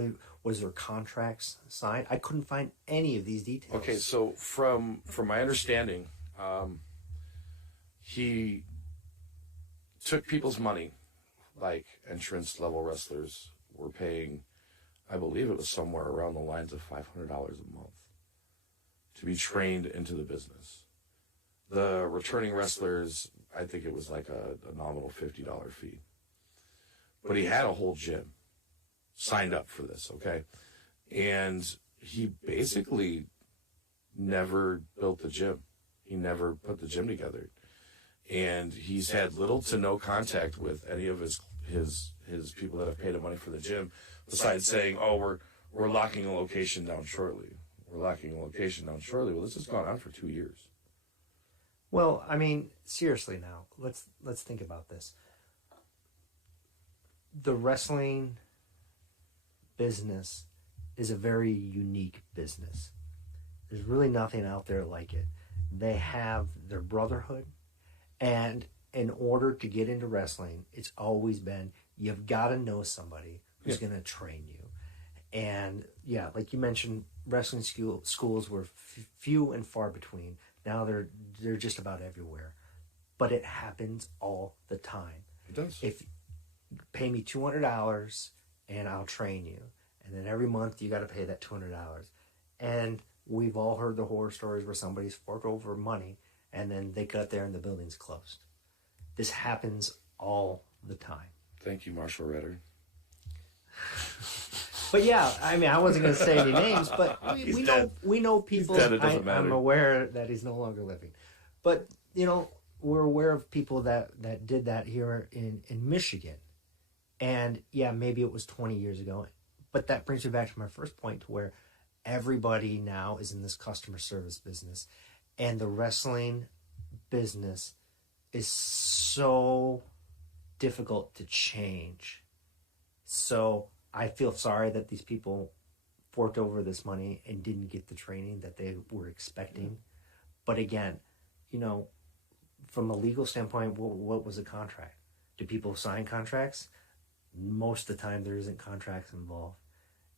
Was there contracts signed? I couldn't find any of these details. Okay, so from my understanding, he took people's money, like entrance level wrestlers were paying, I believe it was somewhere around the lines of $500 a month to be trained into the business. The returning wrestlers, I think it was like a nominal $50 fee. But he had a whole gym signed up for this, okay? And he basically never built the gym. He never put the gym together. And he's had little to no contact with any of his people that have paid him money for the gym, besides saying, oh, we're locking a location down shortly. We're locking a location down shortly. Well, this has gone on for 2 years. Well, I mean, seriously now, let's think about this. The wrestling business is a very unique business. There's really nothing out there like it. They have their brotherhood, and in order to get into wrestling, it's always been, you've got to know somebody who's going to train you. And yeah, like you mentioned, wrestling schools were few and far between. Now they're just about everywhere. But it happens all the time. It does. If you pay me $200 and I'll train you, and then every month you got to pay that $200. And we've all heard the horror stories where somebody's forked over money and then they got there and the building's closed. This happens all the time. Thank you, Marshall Redder. But yeah, I mean, I wasn't going to say any names, but we know people. He's dead, it doesn't matter. I'm aware that he's no longer living. But, we're aware of people that did that here in Michigan. And yeah, maybe it was 20 years ago. But that brings me back to my first point, to where everybody now is in this customer service business. And the wrestling business is so difficult to change. So I feel sorry that these people forked over this money and didn't get the training that they were expecting. But again, from a legal standpoint, what was a contract? Do people sign contracts? Most of the time there isn't contracts involved.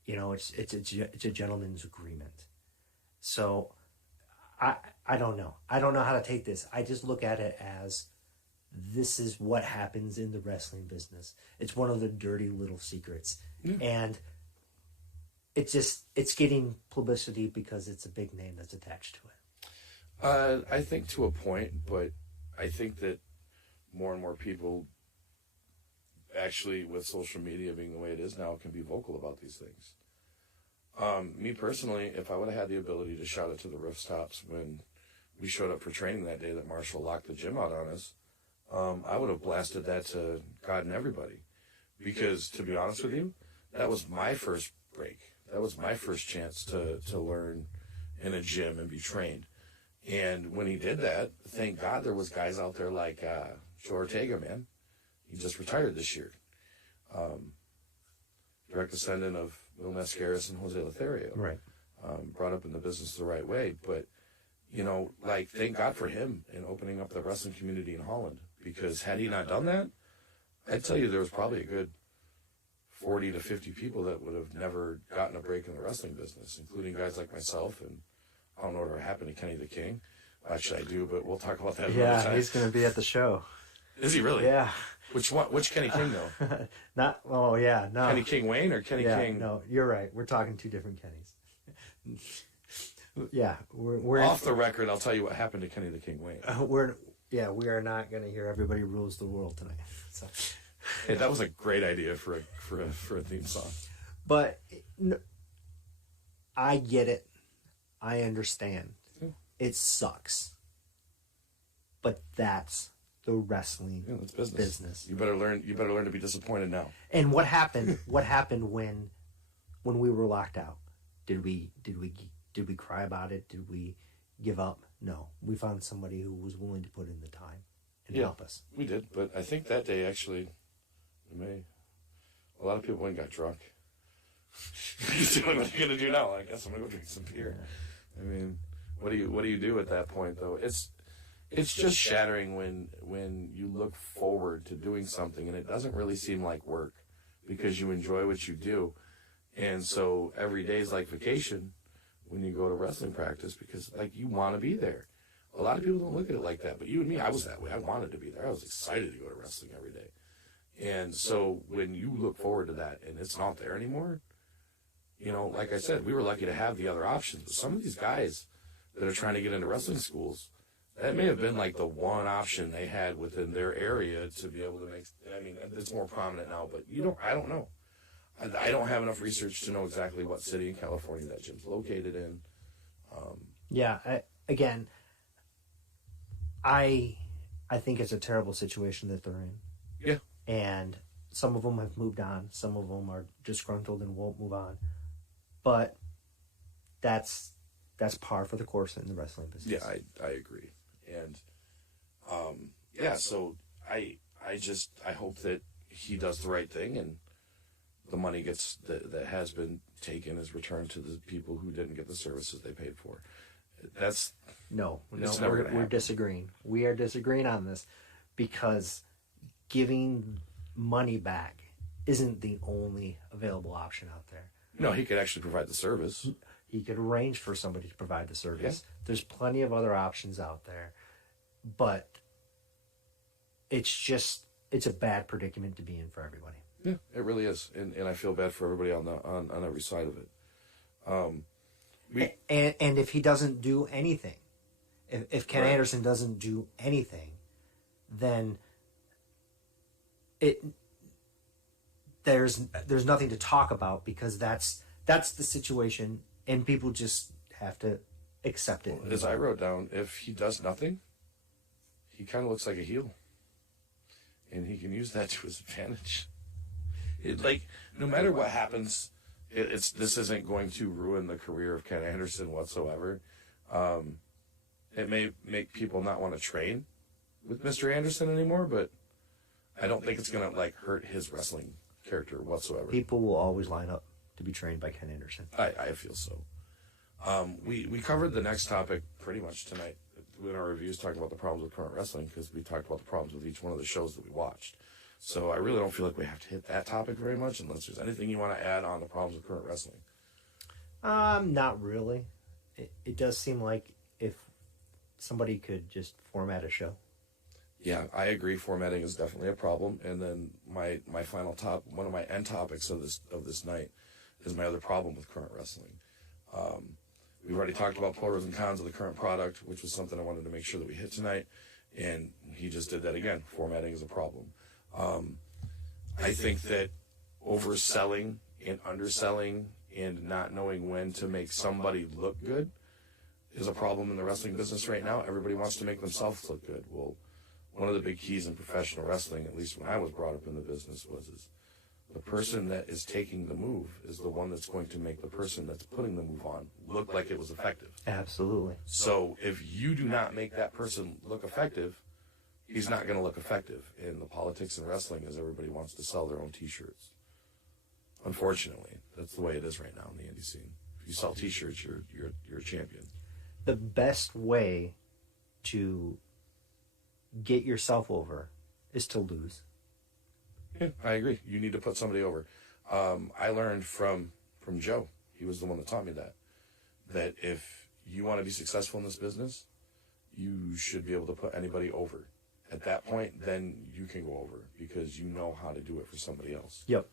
You know, it's a gentleman's agreement. So I don't know. I don't know how to take this. I just look at it as this is what happens in the wrestling business. It's one of the dirty little secrets. And it's getting publicity because it's a big name that's attached to it. I think to a point, but I think that more and more people actually, with social media being the way it is now, can be vocal about these things. Me personally, if I would have had the ability to shout it to the rooftops when we showed up for training that day that Marshall locked the gym out on us, I would have blasted that to God and everybody. Because, to be honest with you, that was my first break. That was my first chance to learn in a gym and be trained. And when he did that, thank God there was guys out there like Joe Ortega, man. He just retired this year. Direct descendant of Will Mascaris and Jose Lothario. Right. Brought up in the business the right way. But, you know, like, thank God for him in opening up the wrestling community in Holland. Because had he not done that, I'd tell you there was probably a good 40 to 50 people that would have never gotten a break in the wrestling business, including guys like myself. And I don't know what happened to Kenny the King. Actually, I do, but we'll talk about that another time. Yeah, he's going to be at the show. Is he really? Yeah. Which one? Which Kenny King, though? No. Kenny King Wayne or Kenny King? No, you're right. We're talking two different Kennys. Yeah, we're off the record. I'll tell you what happened to Kenny the King Wayne. We are not going to hear "Everybody Rules the World" tonight. So. Hey, that was a great idea for a theme song. But I get it. I understand. Yeah. It sucks. But that's the wrestling business. You better learn to be disappointed now. And what happened? What happened when we were locked out? Did we cry about it? Did we give up? No. We found somebody who was willing to put in the time and help us. We did, but I think that day actually, a lot of people went and got drunk. What are you gonna do now? I guess I'm gonna go drink some beer. I mean, what do you do at that point though? It's just shattering when you look forward to doing something and it doesn't really seem like work because you enjoy what you do. And so every day is like vacation when you go to wrestling practice because like you want to be there. A lot of people don't look at it like that, but you and me, I was that way. I wanted to be there. I was excited to go to wrestling every day. And so when you look forward to that and it's not there anymore, you know, like I said, we were lucky to have the other options. But some of these guys that are trying to get into wrestling schools, that may have been like the one option they had within their area to be able to make. I mean, it's more prominent now, but I don't know. I don't have enough research to know exactly what city in California that gym's located in. I think it's a terrible situation that they're in. Yeah. And some of them have moved on. Some of them are disgruntled and won't move on. But that's par for the course in the wrestling business. Yeah, I agree. And so I hope that he does the right thing and the money that has been taken is returned to the people who didn't get the services they paid for. We're disagreeing. We are disagreeing on this because giving money back isn't the only available option out there. No, he could actually provide the service. He could arrange for somebody to provide the service. Yeah. There's plenty of other options out there, but it's a bad predicament to be in for everybody. Yeah, it really is, and I feel bad for everybody on every side of it. And if he doesn't do anything, if Ken Anderson doesn't do anything, then there's nothing to talk about because that's the situation, and people just have to accept it. As I wrote down, if he does nothing, he kind of looks like a heel, and he can use that to his advantage. No matter what happens, this isn't going to ruin the career of Ken Anderson whatsoever. It may make people not want to train with Mr. Anderson anymore, but I don't think it's going to hurt his wrestling character whatsoever. People will always line up to be trained by Ken Anderson. I feel so. We covered the next topic pretty much tonight in our reviews, talking about the problems with current wrestling, because we talked about the problems with each one of the shows that we watched. So I really don't feel like we have to hit that topic very much unless there's anything you want to add on the problems of current wrestling. Not really. It does seem like if somebody could just format a show. Yeah, I agree. Formatting is definitely a problem. And then my final one of my end topics of this night is my other problem with current wrestling. We've already talked about pros and cons of the current product, which was something I wanted to make sure that we hit tonight. And he just did that again. Formatting is a problem. I think that overselling and underselling and not knowing when to make somebody look good is a problem in the wrestling business right now. Everybody wants to make themselves look good. Well, one of the big keys in professional wrestling, at least when I was brought up in the business, is the person that is taking the move is the one that's going to make the person that's putting the move on look like it was effective. Absolutely. So if you do not make that person look effective, he's not going to look effective. And the politics in wrestling is everybody wants to sell their own T-shirts. Unfortunately, that's the way it is right now in the indie scene. If you sell T-shirts, you're a champion. The best way to get yourself over is to lose. Yeah, I agree. You need to put somebody over. I learned from Joe. He was the one that taught me that if you want to be successful in this business, you should be able to put anybody over. At that point, then you can go over because you know how to do it for somebody else. Yep.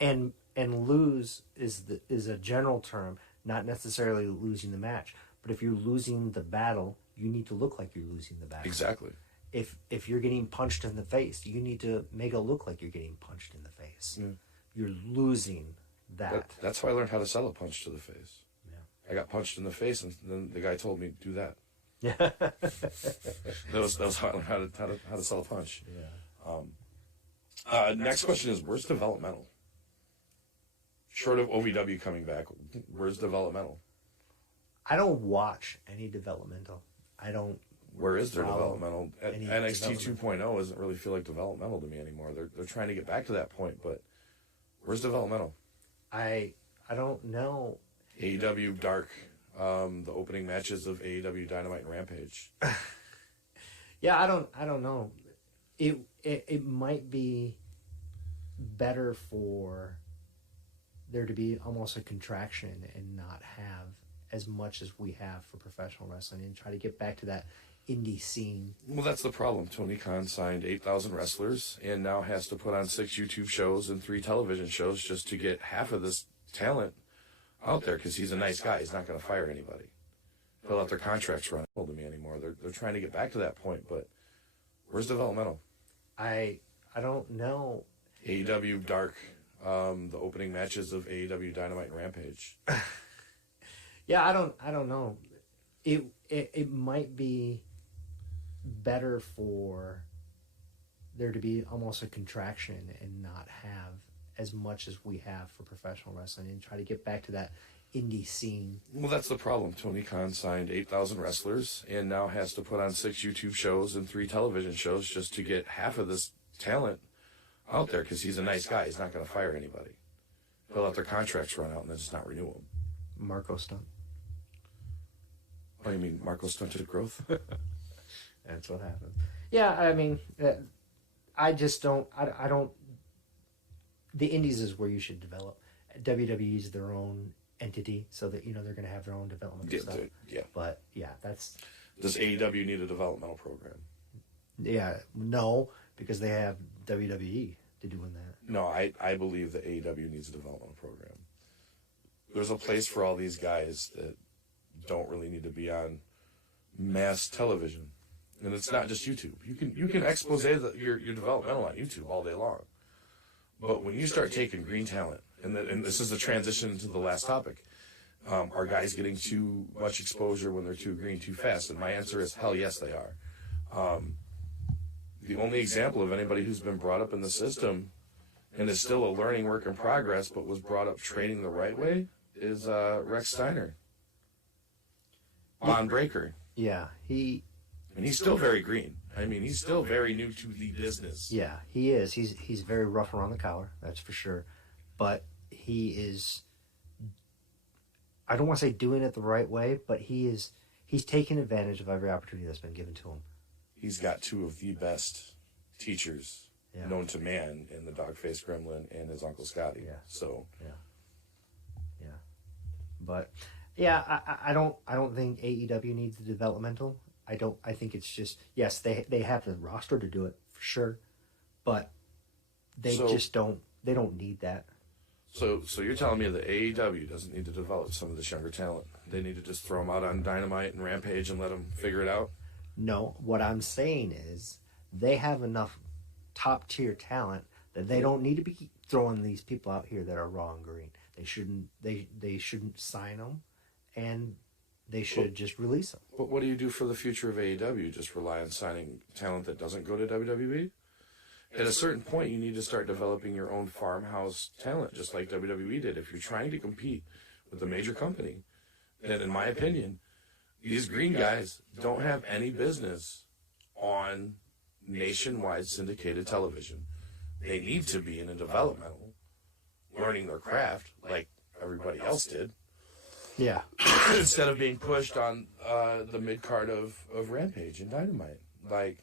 And lose is a general term, not necessarily losing the match. But if you're losing the battle, you need to look like you're losing the battle. Exactly. If you're getting punched in the face, you need to make it look like you're getting punched in the face. Yeah. You're losing that. That's how I learned how to sell a punch to the face. Yeah. I got punched in the face, and then the guy told me, do that. Yeah. that was how I learned how to sell a punch. Yeah. Next question is, where's Developmental? Short of OVW coming back, where's Developmental? I don't watch any Developmental. I don't. Where is their Developmental? NXT 2.0 doesn't really feel like Developmental to me anymore. They're trying to get back to that point, but where's Developmental? I don't know. AEW Dark, the opening matches of AEW Dynamite and Rampage. Yeah, I don't know. It might be better for there to be almost a contraction and not have as much as we have for professional wrestling and try to get back to that indie scene. Well, that's the problem. Tony Khan signed 8,000 wrestlers and now has to put on 6 YouTube shows and 3 television shows just to get half of this talent out there because he's a nice guy. He's not going to fire anybody. He'll let their contracts run to me anymore. They're trying to get back to that point, but where's Developmental? I don't know. AEW Dark, the opening matches of AEW Dynamite and Rampage. Yeah, I don't know. It might be better for there to be almost a contraction and not have as much as we have for professional wrestling and try to get back to that indie scene. Well, that's the problem. Tony Khan signed 8,000 wrestlers and now has to put on 6 YouTube shows and 3 television shows just to get half of this talent out there because he's a nice guy. He's not going to fire anybody. He'll let their contracts run out and then just not renew them. Marco stunt. Oh, you mean Marco stunted growth? That's what happened. Yeah, I mean, I just don't. I don't. The indies is where you should develop. WWE is their own entity, so that they're going to have their own development stuff. Yeah. But yeah, that's. Does AEW need a developmental program? Yeah, no, because they have WWE to doing that. No, I believe that AEW needs a developmental program. There's a place for all these guys that don't really need to be on mass television, and it's not just YouTube. You can expose your developmental on YouTube all day long, but when you start taking green talent, and this is the transition into the last topic, are guys getting too much exposure when they're too green too fast? And my answer is hell yes, they are. The only example of anybody who's been brought up in the system and is still a learning work in progress, but was brought up training the right way, is Rex Steiner. On Breaker. Yeah, he's still very green. I mean, he's still very new to the business. Yeah, he is. He's very rough around the collar, that's for sure. But he is, I don't want to say doing it the right way, but he's taking advantage of every opportunity that's been given to him. He's got 2 of the best teachers known to man in the Dog-Faced Gremlin and his Uncle Scotty. Yeah. So but I don't think AEW needs the developmental. I think it's just, yes, they have the roster to do it for sure, but they don't need that. So you're telling me that AEW doesn't need to develop some of this younger talent? They need to just throw them out on Dynamite and Rampage and let them figure it out? No, what I'm saying is they have enough top tier talent that they don't need to be throwing these people out here that are raw and green. They shouldn't sign them, and they should just release them. But what do you do for the future of AEW? Just rely on signing talent that doesn't go to WWE? At a certain point, you need to start developing your own farmhouse talent, just like WWE did. If you're trying to compete with a major company, then in my opinion, these green guys don't have any business on nationwide syndicated television. They need to be in a developmental, learning their craft like everybody else did. Yeah. Instead of being pushed on the mid-card of Rampage and Dynamite. Like,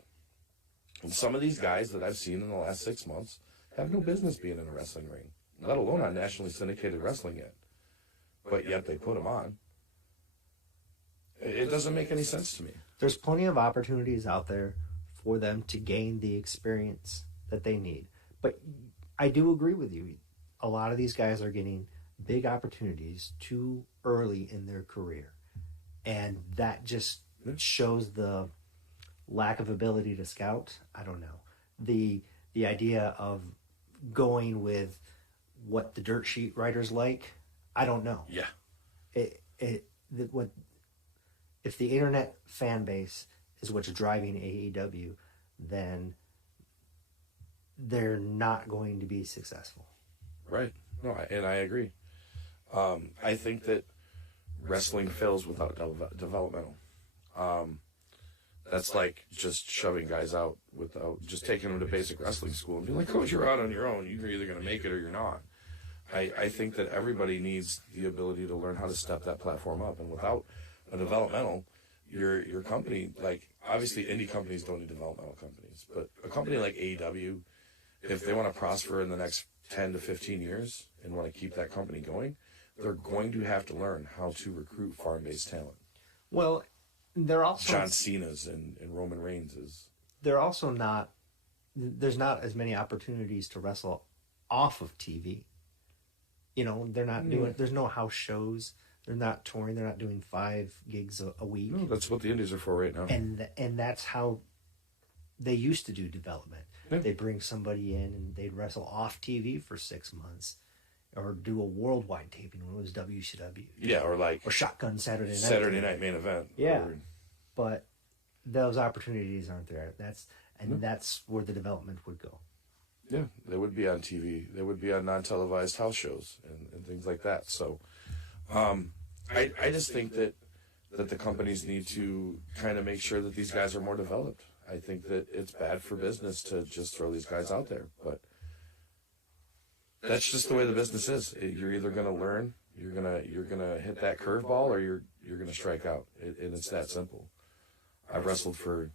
some of these guys that I've seen in the last 6 months have no business being in a wrestling ring, let alone on nationally syndicated wrestling yet. But yet they put them on. It doesn't make any sense to me. There's plenty of opportunities out there for them to gain the experience that they need. But I do agree with you. A lot of these guys are getting big opportunities too early in their career. And that just shows the lack of ability to scout. I don't know. The idea of going with what the dirt sheet writers like, I don't know. Yeah. If the internet fan base is what's driving AEW, then they're not going to be successful. Right. No, and I agree. I think that wrestling fails without developmental. That's like just shoving guys out without just taking them to basic wrestling school and being like, "Coach, you're out on your own. You're either going to make it or you're not." I think that everybody needs the ability to learn how to step that platform up, and without a developmental, your company, like, obviously indie companies don't need developmental companies, but a company like AEW, if they want to prosper in the next 10 to 15 years and want to keep that company going, they're going to have to learn how to recruit farm-based talent. Well, they're also John Cena's and Roman Reigns's. They're also not. There's not as many opportunities to wrestle off of TV. You know, they're not doing. There's no house shows. They're not touring. They're not doing 5 gigs a week. No, that's what the indies are for right now. And that's how they used to do development. Yeah. They'd bring somebody in and they'd wrestle off TV for 6 months, or do a worldwide taping when it was WCW. Yeah, or Shotgun Saturday Night. Saturday Night Main Event. Yeah, but those opportunities aren't there. That's where the development would go. Yeah, they would be on TV. They would be on non-televised house shows and things like that. So, I just think that the companies need to kind of make sure that these guys are more developed. I think that it's bad for business to just throw these guys out there, but that's just the way the business is. You're either going to learn, you're gonna hit that curveball, or you're gonna strike out, and it's that simple. I've wrestled for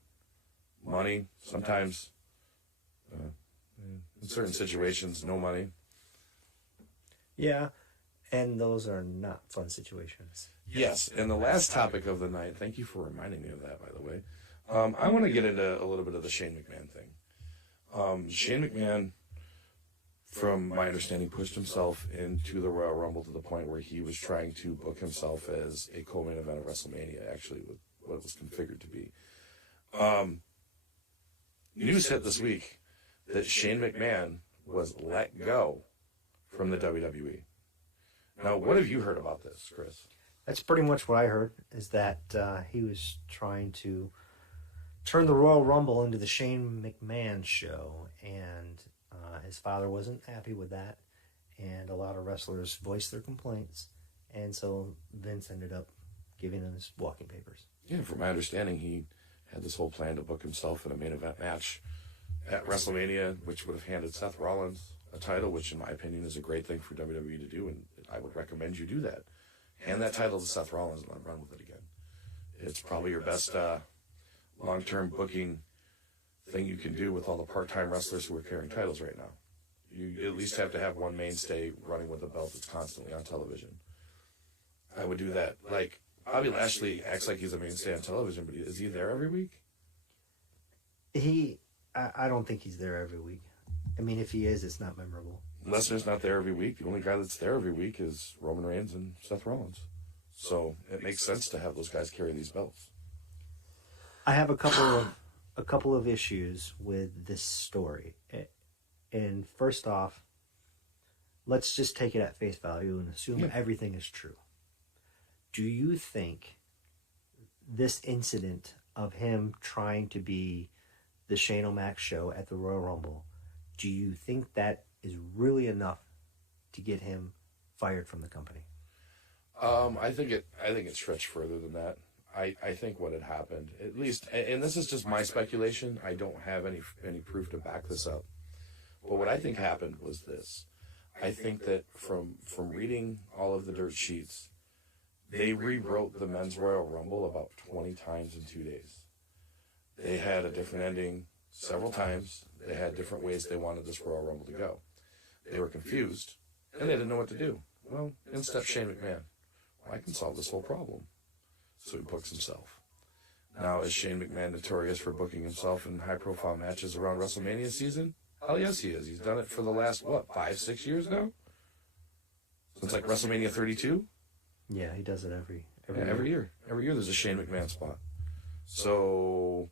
money, sometimes in certain situations, no money. Yeah, and those are not fun situations. Yes, and the last topic of the night, thank you for reminding me of that, by the way. I want to get into a little bit of the Shane McMahon thing. Shane McMahon, from my understanding, pushed himself into the Royal Rumble to the point where he was trying to book himself as a co-main event of WrestleMania, actually, with what it was configured to be. News hit this week that Shane McMahon was let go from the WWE. Now, what have you heard about this, Chris? That's pretty much what I heard, is that he was trying to turn the Royal Rumble into the Shane McMahon show, and his father wasn't happy with that, and a lot of wrestlers voiced their complaints, and so Vince ended up giving him his walking papers. Yeah, from my understanding, he had this whole plan to book himself in a main event match at WrestleMania, which would have handed Seth Rollins a title, which in my opinion is a great thing for WWE to do, and I would recommend you do that. Hand that title to Seth Rollins and let him run with it again. It's probably your best long-term booking thing you can do with all the part-time wrestlers who are carrying titles right now. You at least have to have one mainstay running with a belt that's constantly on television. I would do that. Like, Bobby Lashley acts like he's a mainstay on television, but is he there every week? I don't think he's there every week. I mean, if he is, it's not memorable. Lesnar's not there every week. The only guy that's there every week is Roman Reigns and Seth Rollins. So it makes sense to have those guys carry these belts. I have a couple of issues with this story. And first off, let's just take it at face value and assume everything is true. Do you think this incident of him trying to be the Shane O'Mac show at the Royal Rumble, do you think that is really enough to get him fired from the company? I think it stretched further than that. I think what had happened, at least, and this is just my speculation, I don't have any proof to back this up. But what I think happened was this. I think that from reading all of the dirt sheets, they rewrote the Men's Royal Rumble about 20 times in 2 days. They had a different ending several times. They had different ways they wanted this Royal Rumble to go. They were confused, and they didn't know what to do. Well, in steps Shane McMahon. I can solve this whole problem. So he books himself. Now, is Shane McMahon notorious for booking himself in high-profile matches around WrestleMania season? Hell yes, he is. He's done it for the last, 5-6 years now? Since, like, WrestleMania 32? Yeah, he does it every year. Every year there's a Shane McMahon spot. So,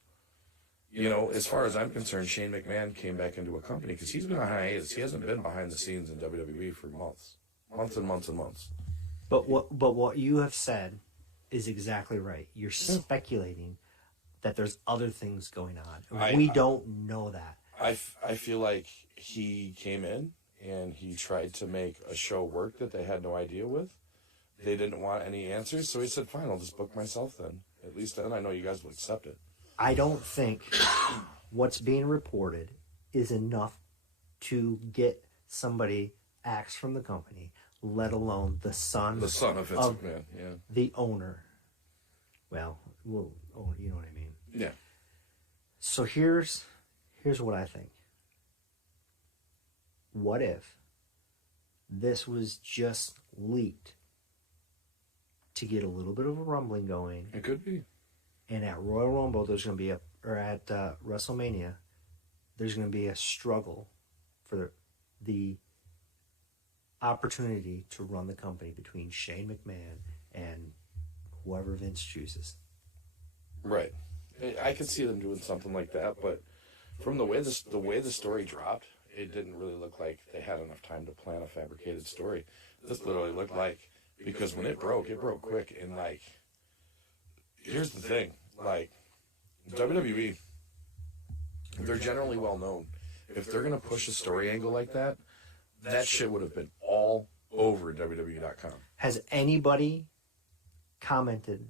as far as I'm concerned, Shane McMahon came back into a company because he's been on hiatus. He hasn't been behind the scenes in WWE for months and months and months. But what you have said is exactly right. You're speculating that there's other things going on. We don't know that. I feel like he came in and he tried to make a show work that they had no idea with. They didn't want any answers, so he said, fine, I'll just book myself then. At least then I know you guys will accept it. I don't think what's being reported is enough to get somebody axed from the company, let alone the son of Vince McMahon, the owner. Well, you know what I mean. Yeah. So here's what I think. What if this was just leaked to get a little bit of a rumbling going? It could be. And at Royal Rumble, there's going to be at WrestleMania, there's going to be a struggle for the opportunity to run the company between Shane McMahon and whoever Vince chooses. Right. I could see them doing something like that, but from the way the story dropped, it didn't really look like they had enough time to plan a fabricated story. This literally looked like, because when it broke quick, and like, here's the thing, like, WWE, they're generally well known. If they're going to push a story angle like that, that shit would have been all over WWE.com. Has anybody commented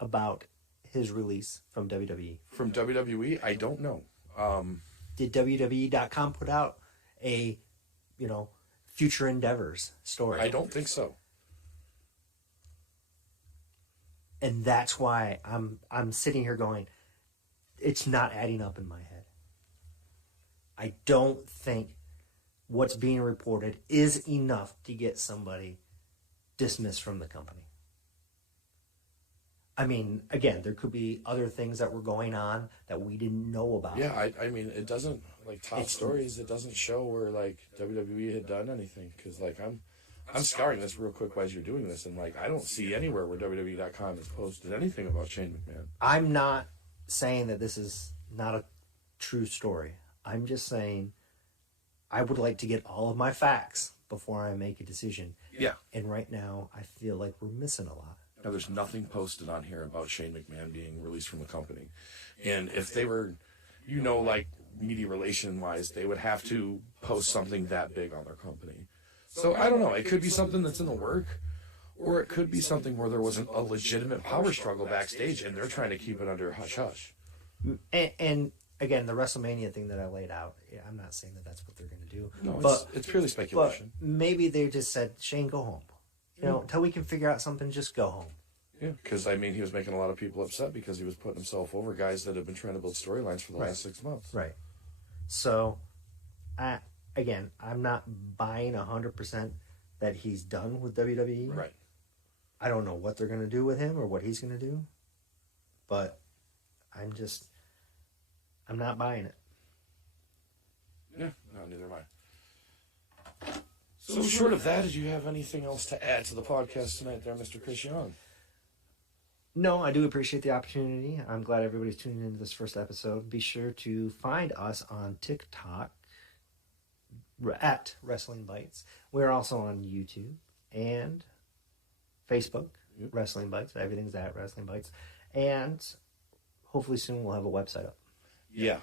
about his release from WWE? From WWE, I don't know. Did WWE.com put out a, future endeavors story? I don't think so. And that's why I'm sitting here going, it's not adding up in my head. I don't think what's being reported is enough to get somebody dismissed from the company. I mean, again, there could be other things that were going on that we didn't know about. Yeah, I mean, it doesn't, like, stories, it doesn't show where, like, WWE had done anything. Because, like, I'm scouring this real quick while you're doing this, and, like, I don't see anywhere where WWE.com has posted anything about Shane McMahon. I'm not saying that this is not a true story. I'm just saying I would like to get all of my facts before I make a decision. Yeah. And right now, I feel like we're missing a lot. Now, there's nothing posted on here about Shane McMahon being released from the company. And if they were, like, media relation-wise, they would have to post something that big on their company. So, I don't know. It could be something that's in the work, or it could be something where there wasn't a legitimate power struggle backstage, and they're trying to keep it under hush-hush. And again, the WrestleMania thing that I laid out, I'm not saying that that's what they're going to do. No, it's purely speculation. But maybe they just said, Shane, go home. Until we can figure out something, just go home. Yeah, because, I mean, he was making a lot of people upset because he was putting himself over guys that have been trying to build storylines for the last 6 months. Right. So, again, I'm not buying 100% that he's done with WWE. Right. I don't know what they're going to do with him or what he's going to do. But I'm not buying it. Yeah, no, neither am I. So short of that, did you have anything else to add to the podcast tonight there, Mr. Chris Young? No, I do appreciate the opportunity. I'm glad everybody's tuning into this first episode. Be sure to find us on TikTok at Wrestling Bytes. We're also on YouTube and Facebook, Wrestling Bytes. Everything's at Wrestling Bytes. And hopefully soon we'll have a website up. Yeah.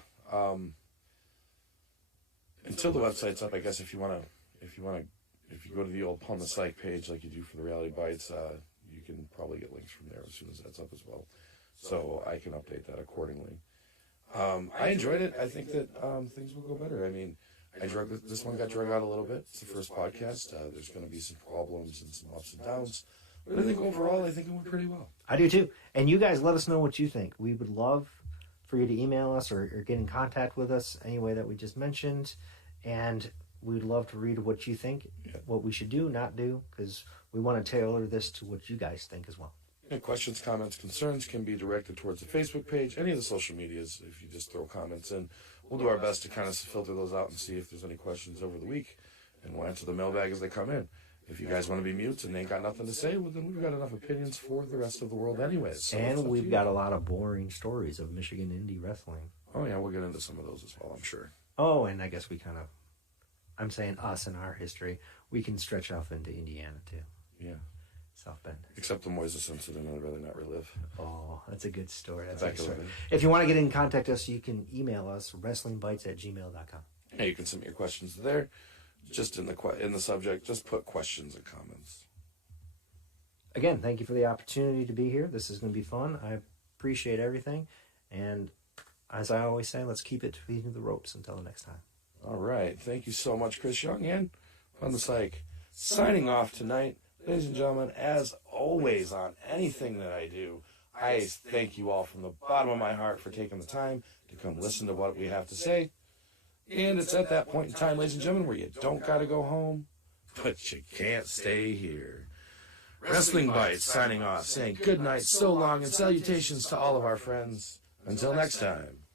Until the website's up, I guess if you go to the old Pun the Psych page like you do for the Reality Bites, you can probably get links from there as soon as that's up as well. So I can update that accordingly. I enjoyed it. I think that things will go better. I mean, this one got drug out a little bit. It's the first podcast. There's going to be some problems and some ups and downs. But I think overall, I think it went pretty well. I do too. And you guys let us know what you think. We would love for you to email us or get in contact with us any way that we just mentioned. And we'd love to read what you think, what we should do, not do, because we want to tailor this to what you guys think as well. And questions, comments, concerns can be directed towards the Facebook page, any of the social medias. If you just throw comments in, we'll do our best to kind of filter those out and see if there's any questions over the week. And we'll answer the mailbag as they come in. If you guys want to be mutes and they ain't got nothing to say, well, then we've got enough opinions for the rest of the world anyways. So and we've got a lot of boring stories of Michigan indie wrestling. Oh, yeah, we'll get into some of those as well, I'm sure. Oh, and I guess we kind of, I'm saying us and our history, we can stretch off into Indiana, too. Yeah. South Bend. Except the Moises incident, I'd rather not relive. Oh, that's a good story. That's Back a good story. to it. If you want to get in contact us, you can email us, wrestlingbytes@gmail.com. Yeah, you can send me your questions there. Just in the subject, just put questions and comments. Again, thank you for the opportunity to be here. This is going to be fun. I appreciate everything. And as I always say, let's keep it between the ropes until the next time. All right. Thank you so much, Chris Young, and on the psych. Signing off tonight, ladies and gentlemen, as always on anything that I do, I thank you all from the bottom of my heart for taking the time to come listen to what we have to say. And it's at that point in time, ladies and gentlemen, where you don't got to go home, but you can't stay here. Wrestling Bytes signing off, saying good night, so long, and salutations to all of our friends. Until next time.